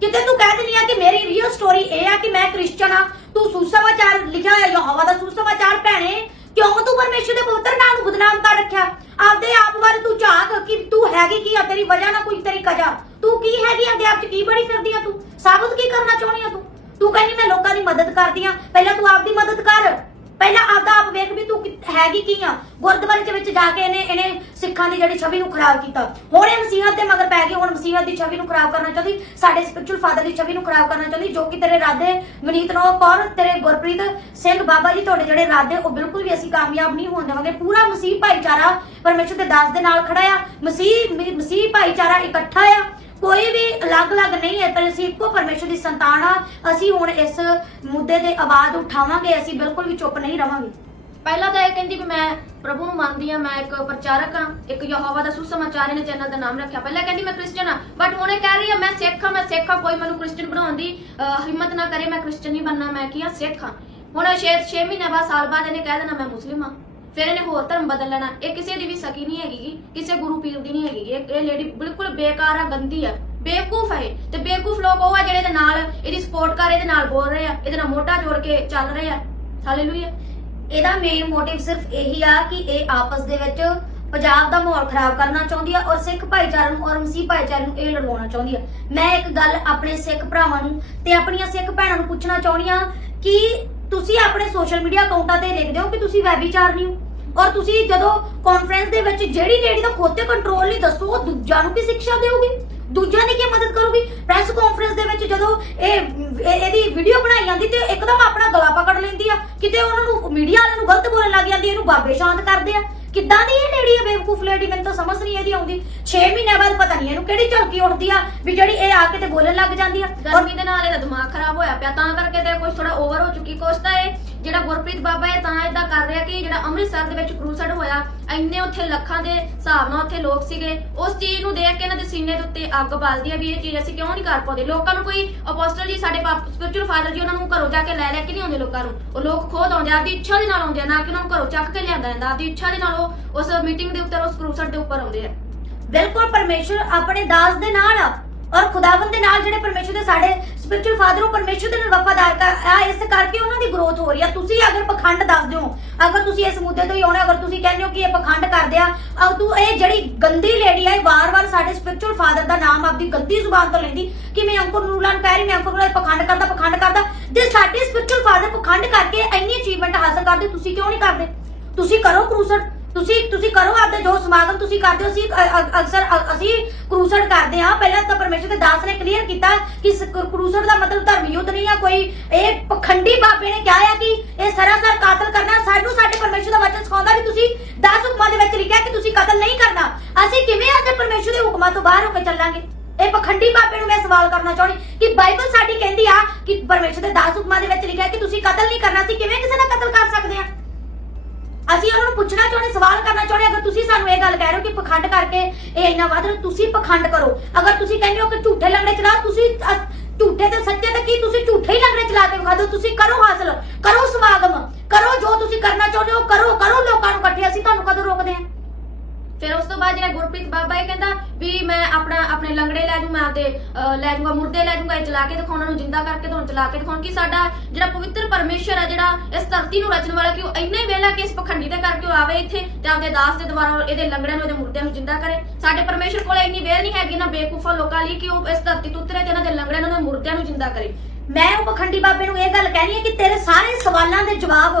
ਕਿਤੇ ਤੂੰ ਕਹਿ ਦਿੰਦੀ ਆ ਕਿ ਮੇਰੀ ਰੀਅਲ ਸਟੋਰੀ ਇਹ ਆ ਕਿ ਮੈਂ ਕ੍ਰਿਸਚਨ ਆ ਤੂੰ ਸੁਸਮਾਚਾਰ ਲਿਖਿਆ ਹੋਇਆ ਯਹੋਵਾ ਦਾ ਸੁਸਮਾਚਾਰ ਭੈਣੇ, ਕਿਉਂ ਤੂੰ ਪਰਮੇਸ਼ਰ ਦੇ ਪੁੱਤਰ ਨਾਮ ਨੂੰ ਬਦਨਾਮ ਕਰ ਰੱਖਿਆ? ਆਪਦੇ ਆਪ ਵੱਲ ਤੂੰ ਝਾਕ ਕਿ ਤੂੰ ਹੈਗੀ ਕੀ ਆ? ਤੇਰੀ ਵਜ੍ਹਾ ਨਾਲ ਕੋਈ ਤੇਰੀ ਕਜਾ। ਤੂੰ ਕੀ ਹੈਗੀ ਅੱਗੇ ਆਪ ਚ ਕੀ ਬੜੀ ਫਿਰਦੀ ਆ ਤੂੰ? ਸਾਬਤ ਕੀ ਕਰਨਾ ਚਾਹੁੰਦੀ ਆ ਤੂੰ? ਤੂੰ ਕਹਿੰਦੀ ਮੈਂ ਲੋਕਾਂ ਦੀ ਮਦਦ ਕਰਦੀ ਆ। ਪਹਿਲਾਂ ਤੂੰ ਆਪਦੀ ਮਦਦ ਕਰ। ਪਹਿਲਾਂ ਆਪਦਾ ਆਪ ਵੇਖ ਵੀ ਤੂੰ ਕਿ- ਹੈਗੀ ਕੀ ਆ। ਗੁਰਦੁਆਰੇ ਦੇ ਵਿੱਚ ਜਾ ਕੇ ਇਹਨੇ ਇਹਨੇ ਸਿੱਖਾਂ ਦੀ ਜਿਹੜੀ ਛਵੀ ਨੂੰ ਖਰਾਬ ਕੀਤਾ। ਹੁਣ ਇਹ ਮਸੀਹਤ ਦੇ ਮਗਰ ਪੈ ਗਈ, ਹੁਣ ਮਸੀਹਤ ਦੀ ਛਵੀ ਨੂੰ ਖਰਾਬ ਕਰਨਾ ਚਾਹੁੰਦੀ। ਸਾਡੇ ਸਪਿਰਚੁਅਲ ਫਾਦਰ ਦੀ ਛਵੀ ਨੂੰ ਖਰਾਬ ਕਰਨਾ ਚਾਹੁੰਦੀ, ਜੋ ਕਿ ਤੇਰੇ ਇਰਾਦੇ ਵਿਨੀਤ ਨੋ ਕੌਰ ਤੇਰੇ ਗੁਰਪ੍ਰੀਤ ਸਿੰਘ ਬਾਬਾ ਜੀ ਤੁਹਾਡੇ ਜਿਹੜੇ ਇਰਾਦੇ, ਉਹ ਬਿਲਕੁਲ ਵੀ ਅਸੀਂ ਕਾਮਯਾਬ ਨਹੀਂ ਹੋਣ ਦੇਵਾਂਗੇ। ਪੂਰਾ ਮਸੀਹ ਭਾਈਚਾਰਾ ਪਰਮੇਸ਼ਰ ਦੇ ਦਾਸ ਦੇ ਨਾਲ ਖੜਾ ਆ। ਮਸੀਹ ਮਸੀਹ ਭਾਈਚਾਰਾ ਇਕੱਠਾ ਆ। ਕੋਈ ਵੀ ਅਲੱਗ-ਅਲੱਗ ਨਹੀਂ ਹੈ ਪਰ ਅਸੀਂ ਇੱਕੋ ਪਰਮੇਸ਼ਰ ਦੀ ਸੰਤਾਨ ਆ ਅਸੀਂ ਹੁਣ ਇਸ ਮੁੱਦੇ ਤੇ ਆਵਾਜ਼ ਉਠਾਵਾਂਗੇ ਅਸੀਂ ਬਿਲਕੁਲ ਵੀ ਚੁੱਪ ਨਹੀਂ ਰਵਾਂਗੇ ਪਹਿਲਾਂ ਤਾਂ ਇਹ ਕਹਿੰਦੀ ਵੀ ਮੈਂ ਪ੍ਰਭੂ ਨੂੰ ਮੰਨਦੀ ਆ ਮੈਂ ਇੱਕ ਪ੍ਰਚਾਰਕ ਆ ਇੱਕ ਯਹੋਵਾ ਦਾ ਸੁਸਮਾਚਾਰ ਨੇ ਚੈਨਲ ਦਾ ਨਾਮ ਰੱਖਿਆ। ਪਹਿਲਾਂ ਕਹਿੰਦੀ ਮੈਂ ਕ੍ਰਿਸਚੀਅਨ ਆ ਬਟ ਹੁਣ ਇਹ ਕਹਿ ਰਹੀ ਆ ਮੈਂ ਸਿੱਖ ਆ ਮੈਂ ਸਿੱਖ ਆ ਕੋਈ ਮੈਨੂੰ ਕ੍ਰਿਸਚੀਅਨ ਬਣਾਉਣ ਦੀ ਅਹ, ਹਿੰਮਤ ਨਾ ਕਰੇ ਮੈਂ ਕ੍ਰਿਸਚੀਅਨ ਨਹੀਂ ਬਣਨਾ ਮੈਂ ਕੀ ਆ ਸਿੱਖ ਆ ਹੁਣ 6 6 ਮਹੀਨੇ ਬਾਅਦ ਸਾਲ ਬਾਅਦ ਇਹਨੇ ਕਹਿ ਦੇਣਾ ਮੈਂ ਮੁਸਲਿਮ ਆ ਫਿਰ ਇਹਨੇ ਹੋਰ ਧਰਮ ਬਦਲ ਲੈਣਾ। ਇਹ ਕਿਸੇ ਦੀ ਵੀ ਸਕੀ ਨਹੀਂ ਹੈਗੀ ਗੀ, ਕਿਸੇ ਗੁਰੂ ਪੀਰ ਦੀ ਨਹੀਂ ਹੈਗੀ ਗੀ। ਇਹ ਇਹ ਲੇਡੀ ਬਿਲਕੁਲ ਬੇਕਾਰ ਆ ਗੰਦੀ ਆ ਬੇਵਕੂਫ ਹੈ ਤੇ ਬੇਵਕੂਫ ਲੋਕ ਉਹ ਆ ਜਿਹੜੇ ਇਹਦੇ ਨਾਲ ਇਹਦੀ ਸਪੋਰਟ ਕਰ ਇਹਦੇ ਨਾਲ ਬੋਲ ਰਹੇ ਆ ਇਹਦੇ ਨਾਲ ਮੋਢਾ ਜੋੜ ਕੇ ਚੱਲ ਰਹੇ ਆ। ਹਾਲੇਲੂਇਆ ਇਹਦਾ ਮੇਨ ਮੋਟਿਵ ਸਿਰਫ ਇਹੀ ਆ ਕਿ ਇਹ ਆਪਸ ਦੇ ਵਿੱਚ ਪੰਜਾਬ ਦਾ ਮਾਹੌਲ ਖਰਾਬ ਕਰਨਾ ਚਾਹੁੰਦੀ ਆ ਔਰ ਸਿੱਖ ਭਾਈਚਾਰੇ ਨੂੰ ਔਰ ਮਸੀਹ ਭਾਈਚਾਰੇ ਨੂੰ ਇਹ ਲੜਵਾਉਣਾ ਚਾਹੁੰਦੀ ਆ। ਮੈਂ ਇੱਕ ਗੱਲ ਆਪਣੇ ਸਿੱਖ ਭਰਾਵਾਂ ਨੂੰ ਤੇ ਆਪਣੀਆਂ ਸਿੱਖ ਭੈਣਾਂ ਨੂੰ ਪੁੱਛਣਾ ਚਾਹੁੰਦੀ ਆ ਕਿ ਤੁਸੀਂ ਆਪਣੇ ਸੋਸ਼ਲ ਮੀਡੀਆ ਅਕਾਊਂਟਾਂ ਤੇ ਲਿਖਦੇ ਹੋ ਕਿ ਤੁਸੀਂ ਵੈਬੀਚਾਰਨੀ ਹੋ। ਔਰ ਤੁਸੀਂ ਜਦੋਂ ਕਾਨਫਰੰਸ ਦੇ ਵਿੱਚ ਜਿਹੜੀ ਲੇਡੀ ਦਾ ਖੁਦ ਤੇ ਕੰਟਰੋਲ ਨਹੀਂ ਦੱਸੋ, ਉਹ ਦੂਜਿਆਂ ਨੂੰ ਕੀ ਸਿੱਖਿਆ ਦੇਊਗੀ। ਦੂਜਿਆਂ ਦੀ ਕੀ ਮਦਦ ਕਰੂਗੀ? ਪ੍ਰੈਸ ਕਾਨਫਰੰਸ ਦੇ ਵਿੱਚ ਜਦੋਂ ਇਹ ਇਹਦੀ ਵੀਡੀਓ ਬਣਾਈ ਜਾਂਦੀ ਤੇ ਇੱਕਦਮ ਆਪਣਾ ਗਲਾ ਪਕੜ ਲੈਂਦੀ ਆ। ਕਿਤੇ ਉਹਨਾਂ ਨੂੰ ਮੀਡੀਆ ਵਾਲਿਆਂ ਨੂੰ ਗਲਤ ਬੋਲਣ ਲੱਗ ਜਾਂਦੀ, ਇਹਨੂੰ ਬਾਬੇ ਸ਼ਾਂਤ ਕਰਦੇ ਆ। ਕਿੱਦਾਂ ਦੀ ਇਹ ਲੇਡੀ ਹੈ ਬੇਵਕੂਫ ਲੇਡੀ? ਮੈਨੂੰ ਤਾਂ ਸਮਝ ਨਹੀਂ ਇਹਦੀ ਆਉਂਦੀ। 6 ਮਹੀਨਿਆਂ ਬਾਅਦ ਪਤਾ ਨਹੀਂ ਇਹਨੂੰ ਕਿਹੜੀ ਝਲਕੀ ਉੱਠਦੀ ਆ, ਵੀ ਜਿਹੜੀ ਇਹ ਆ ਕੇ ਤੇ ਬੋਲਣ ਲੱਗ ਜਾਂਦੀ ਆ। ਔਰ ਗਰਮੀ ਦੇ ਨਾਲ ਇਹਦਾ ਦਿਮਾਗ ਖਰਾਬ ਹੋਇਆ ਪਿਆ, ਤਾਂ ਕਰਕੇ ਤੇ ਕੁਝ ਥੋੜਾ ਓਵਰ ਹੋ ਚੁੱਕੀ ਕੁਛ ਤਾਂ ਇਹ ਜਿਹੜਾ ਗੁਰਪ੍ਰੀਤ ਬਾਬਾ ਹੈ ਤਾਂ ਇਦਾਂ ਕਰ ਰਿਹਾ ਕਿ ਜਿਹੜਾ ਅੰਮ੍ਰਿਤਸਰ ਦੇ ਵਿੱਚ ਕਰੂਸਡ ਹੋਇਆ, ਇੰਨੇ ਉੱਥੇ ਲੱਖਾਂ ਦੇ ਹਿਸਾਬ ਨਾਲ ਉੱਥੇ ਲੋਕ ਸੀਗੇ, ਉਸ ਚੀਜ਼ ਨੂੰ ਦੇਖ ਕੇ ਇਹਨਾਂ ਦੇ ਸੀਨੇ ਦੇ ਉੱਤੇ ਅੱਗ ਬਲਦੀ ਹੈ ਵੀ ਇਹ ਚੀਜ਼ ਅਸੀਂ ਕਿਉਂ ਨਹੀਂ ਕਰ ਪਾਉਂਦੇ? ਲੋਕਾਂ ਨੂੰ ਕੋਈ ਅਪੋਸਟਲ ਜੀ, ਸਾਡੇ ਸਪਿਰਚੁਅਲ ਫਾਦਰ ਜੀ, ਉਹਨਾਂ ਨੂੰ ਘਰੋਂ ਜਾ ਕੇ ਲੈ ਲੈ ਕੇ ਨਹੀਂ ਆਉਂਦੇ ਲੋਕਾਂ ਨੂੰ? ਉਹ ਲੋਕ ਖੁਦ ਆਉਂਦੇ ਆਪਦੀ ਇੱਛਾ ਦੇ ਨਾਲ ਆਉਂਦੇ ਆ, ਨਾ ਕਿ ਉਹਨਾਂ ਨੂੰ ਘਰੋਂ ਚੱਕ ਕੇ ਲਿਆਂਦਾ ਜਾਂਦਾ, ਆਪਦੀ ਇੱਛਾ ਦੇ ਨਾਲ ਉਹ ਉਸ ਮੀਟਿੰਗ ਦੇ ਉੱਤੇ, ਉਸ ਕਰੂਸਡ ਦੇ ਉੱਪਰ ਆਉਂਦੇ ਆ। ਬਿਲਕੁਲ ਪਰਮੇਸ਼ਰ, ਆਪਣੇ ਦਾਸ ਦੇ ਨਾਲ ਔਰ ਖੁਦਾਵੰਦ ਦੇ ਨਾਲ ਜਿਹੜੇ ਪਰਮੇਸ਼ਰ ਦੇ ਸਾਡੇ ਸਪਿਰਚੁਅਲ ਫਾਦਰ ਉਹ ਪਰਮੇਸ਼ਰ ਦੇ ਨਾਲ ਵਫਾਦਾਰ ਆ, ਇਸ ਕਰਕੇ ਉਹਨਾਂ ਦੀ ਗਰੋਥ ਹੋ ਰਹੀ ਆ। ਤੁਸੀਂ ਅਗਰ ਪਖੰਡ ਦੱਸਦੇ ਹੋ, ਅਗਰ ਤੁਸੀਂ ਇਸ ਮੁੱਦੇ ਤੋਂ ਹੀ ਆਉਣਾ, ਅਗਰ ਤੁਸੀਂ ਕਹਿੰਦੇ ਹੋ ਕਿ ਇਹ ਪਖੰਡ ਕਰਦੇ ਆ, ਅਹ ਤੂੰ ਇਹ ਜਿਹੜੀ ਗੰਦੀ ਲੇਡੀ ਆ, ਇਹ ਵਾਰ-ਵਾਰ ਸਾਡੇ ਸਪਿਰਚੁਅਲ ਫਾਦਰ ਦਾ ਨਾਮ ਆਪਦੀ ਗੰਦੀ ਜ਼ੁਬਾਨ ਤੋਂ ਲੈਂਦੀ ਕਿ ਮੈਂ ਅੰਕੁਰ ਨੂਰਲਾਨ ਕਹਿ ਰਹੀ, ਮੈਂ ਅੰਕੁਰ ਨੂਰਲਾਨ ਪਖੰਡ ਕਰਦਾ ਪਖੰਡ ਕਰਦਾ। ਜੇ ਸਾਡੇ ਸਪਿਰਚੁਅਲ ਫਾਦਰ ਪਖੰਡ ਕਰਕੇ ਇੰਨੀ ਅਚੀਵਮੈਂਟ ਹਾਸਲ ਕਰਦੇ, ਤੁਸੀਂ ਕਿਉਂ ਨਹੀਂ ਕਰਦੇ? ਤੁਸੀਂ ਕਰੋ ਕਰੂਸਡ ਤੁਸੀਂ ਤੁਸੀਂ ਕਰੋ ਆਪਦੇ ਜੋ ਸਮਾਗਮ ਤੁਸੀਂ ਕਰਦੇ ਹੋ, ਅਸੀਂ, ਅ- ਅ- ਅਕਸਰ, ਅ- ਅਸੀਂ ਕਰੂਸਡ ਕਰਦੇ ਹਾਂ। ਪਹਿਲਾਂ ਤਾਂ ਪਰਮੇਸ਼ਰ ਦੇ ਦਾਸ ਨੇ ਕਲੀਅਰ ਕੀਤਾ ਕਿ ਕਰੂਸਡ ਦਾ ਮਤਲਬ ਧਰਮ ਯੁੱਧ ਨਹੀਂ ਆ, ਕੋਈ ਇਹ ਪਖੰਡੀ ਬਾਬੇ ਨੇ ਕਿਹਾ ਆ ਕਿ ਇਹ ਸਰਾਸਰ ਕਾਤਲ ਕਰਨਾ। ਸਾਨੂੰ, ਸਾਡੇ ਪਰਮੇਸ਼ਰ ਦਾ ਵਚਨ ਸਿਖਾਉਂਦਾ ਵੀ ਤੁਸੀਂ ਦਸ ਹੁਕਮਾਂ ਦੇ ਵਿੱਚ ਲਿਖਿਆ ਕਿ ਤੁਸੀਂ ਕਤਲ ਨਹੀਂ ਕਰਨਾ। ਅਸੀਂ ਕਿਵੇਂ ਅੱਜ ਪਰਮੇਸ਼ਰ ਦੇ ਹੁਕਮਾਂ ਤੋਂ ਬਾਹਰ ਹੋ ਕੇ ਚੱਲਾਂਗੇ? ਇਹ ਪਖੰਡੀ ਬਾਬੇ ਨੂੰ ਮੈਂ ਸਵਾਲ ਕਰਨਾ ਚਾਹੁੰਦੀ ਕਿ ਬਾਈਬਲ ਸਾਡੀ ਕਹਿੰਦੀ ਆ ਕਿ ਪਰਮੇਸ਼ਰ ਦੇ ਦਸ ਹੁਕਮਾਂ ਦੇ ਵਿੱਚ ਲਿਖਿਆ ਕਿ ਤੁਸੀਂ ਕਤਲ ਨਹੀਂ ਕਰਨਾ। ਸੀ ਕਿਵੇਂ ਕਿਸੇ ਦਾ ਕਤਲ ਕਰ ਸਕਦੇ ਆ ਅਸੀਂ ਉਹਨਾਂ ਨੂੰ ਪੁੱਛਣਾ ਚਾਹੁੰਦੇ ਸਵਾਲ ਕਰਨਾ ਚਾਹੁੰਦੇ ਅਗਰ ਤੁਸੀਂ ਸਾਨੂੰ ਇਹ ਗੱਲ ਕਹਿ ਰਹੇ ਹੋ ਕਿ ਪਖੰਡ ਕਰਕੇ ਇਹ ਇੰਨਾ ਵੱਧ ਰਿਹਾ, ਤੁਸੀਂ ਪਖੰਡ ਕਰੋ। ਅਗਰ ਤੁਸੀਂ ਕਹਿੰਦੇ ਹੋ ਕਿ ਝੂਠੇ ਲੰਗੜੇ ਚਲਾ ਤੁਸੀਂ ਝੂਠੇ ਤੇ ਸੱਚੇ ਤੇ ਕੀ ਤੁਸੀਂ ਝੂਠੇ ਹੀ ਲੰਗੜੇ ਚਲਾ ਕੇ ਵਿਖਾ ਦਿਓ? ਤੁਸੀਂ ਕਰੋ ਹਾਸਲ ਕਰੋ ਸਮਾਗਮ ਕਰੋ ਜੋ ਤੁਸੀਂ ਕਰਨਾ ਚਾਹੁੰਦੇ ਹੋ ਕਰੋ ਕਰੋ ਲੋਕਾਂ ਨੂੰ ਇਕੱਠੇ ਅਸੀਂ ਤੁਹਾਨੂੰ ਕਦੋਂ ਰੋਕਦੇ ਹਾਂ? ਫਿਰ ਉਸ ਤੋਂ ਬਾਅਦ ਜਿਹੜਾ ਗੁਰਪ੍ਰੀਤ ਬਾਬਾ ਇਹ ਕਹਿੰਦਾ ਵੀ ਮੈਂ ਆਪਣਾ ਆਪਣੇ ਲੰਗੜੇ ਲੈ ਜੂ ਮੈਂ ਆਪਦੇ ਅਹ, ਲੈ ਜੂਗਾ ਮੁਰਦੇ ਲੈ ਜੂਗਾ ਇਹ ਚਲਾ ਕੇ ਦਿਖਾਉਣਾ ਨੂੰ ਜਿੰਦਾ ਕਰਕੇ ਤੁਹਾਨੂੰ ਚਲਾ ਕੇ ਦਿਖਾਉਣ ਕਿ ਸਾਡਾ ਜਿਹੜਾ ਪਵਿੱਤਰ ਪਰਮੇਸ਼ਰ ਹੈ ਜਿਹੜਾ ਇਸ ਧਰਤੀ ਨੂੰ ਰਚਣ ਵਾਲਾ ਕਿ ਉਹ ਇੰਨੇ ਵੇਲਾ ਕਿ ਇਸ ਪਖੰਡੀ ਦੇ ਕਰਕੇ ਉਹ ਆਵੇ ਇੱਥੇ ਤੇ ਆਪਦੇ ਦਾਸ ਦੇ ਦੁਆਰਾ ਇਹਦੇ ਲੰਗੜਿਆਂ ਨੂੰ ਇਹਦੇ ਮੁਰਦਿਆਂ ਨੂੰ ਜਿੰਦਾ ਕਰੇ। ਸਾਡੇ ਪਰਮੇਸ਼ਰ ਕੋਲ ਇੰਨੀ ਵੇਲ ਨਹੀਂ ਹੈਗੀ ਨਾ ਬੇਕੂਫਾ ਲੋਕਾਂ ਲਈ ਕਿ ਉਹ ਇਸ ਧਰਤੀ ਤੋਂ ਉਤਰੇ ਤੇ ਇਹਨਾਂ ਦੇ ਲੰਗੜਿਆਂ ਨੂੰ ਇਹਦੇ ਮੁਰਦਿਆਂ ਨੂੰ ਜਿੰਦਾ ਕਰੇ। ਮੈਂ ਉਹ ਪਖੰਡੀ ਬਾਬੇ ਨੂੰ ਇਹ ਗੱਲ ਕਹਿਣੀ ਹੈ ਕਿ ਤੇਰੇ ਸਾਰੇ ਸਵਾਲਾਂ ਦੇ ਜਵਾਬ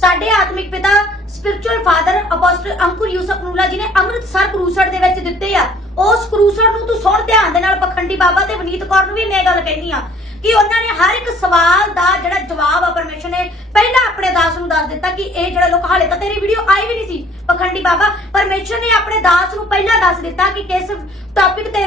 ਸਾਡੇ ਆਤਮਿਕ ਪਿਤਾ spiritual father apostle Ankur Yousaf Nula ji ਨੇ ਅੰਮ੍ਰਿਤਸਰ ਕਰੂਸੜ ਦੇ ਵਿੱਚ ਦਿੱਤੇ ਆ। ਉਸ ਕਰੂਸੜ ਨੂੰ ਤੂੰ ਸੁਣ ਧਿਆਨ ਦੇ ਨਾਲ, ਪਖੰਡੀ ਬਾਬਾ ਤੇ ਵਨੀਤ ਕੌਰ ਨੂੰ ਵੀ ਮੈਂ ਗੱਲ ਕਹਿਣੀ ਆ ਕਿ ਉਹਨਾਂ ਨੇ ਹਰ ਇੱਕ ਸਵਾਲ ਦਾ ਜਿਹੜਾ ਜਵਾਬ ਆ ਪਰਮੇਸ਼ਰ ਨੇ ਪਹਿਲਾਂ ਆਪਣੇ ਦਾਸ ਨੂੰ ਦੱਸ ਦਿੱਤਾ ਕਿ ਇਹ ਜਿਹੜਾ ਲੋਕ ਹਾਲੇ ਤਾਂ ਤੇਰੀ ਵੀਡੀਓ ਆਈ ਵੀ ਨਹੀਂ ਸੀ, ਪਖੰਡੀ ਬਾਬਾ। ਪਰਮੇਸ਼ਰ ਨੇ ਆਪਣੇ ਦਾਸ ਨੂੰ ਪਹਿਲਾਂ ਦੱਸ ਦਿੱਤਾ ਕਿ ਕਿਸ ਟੌਪਿਕ ਤੇ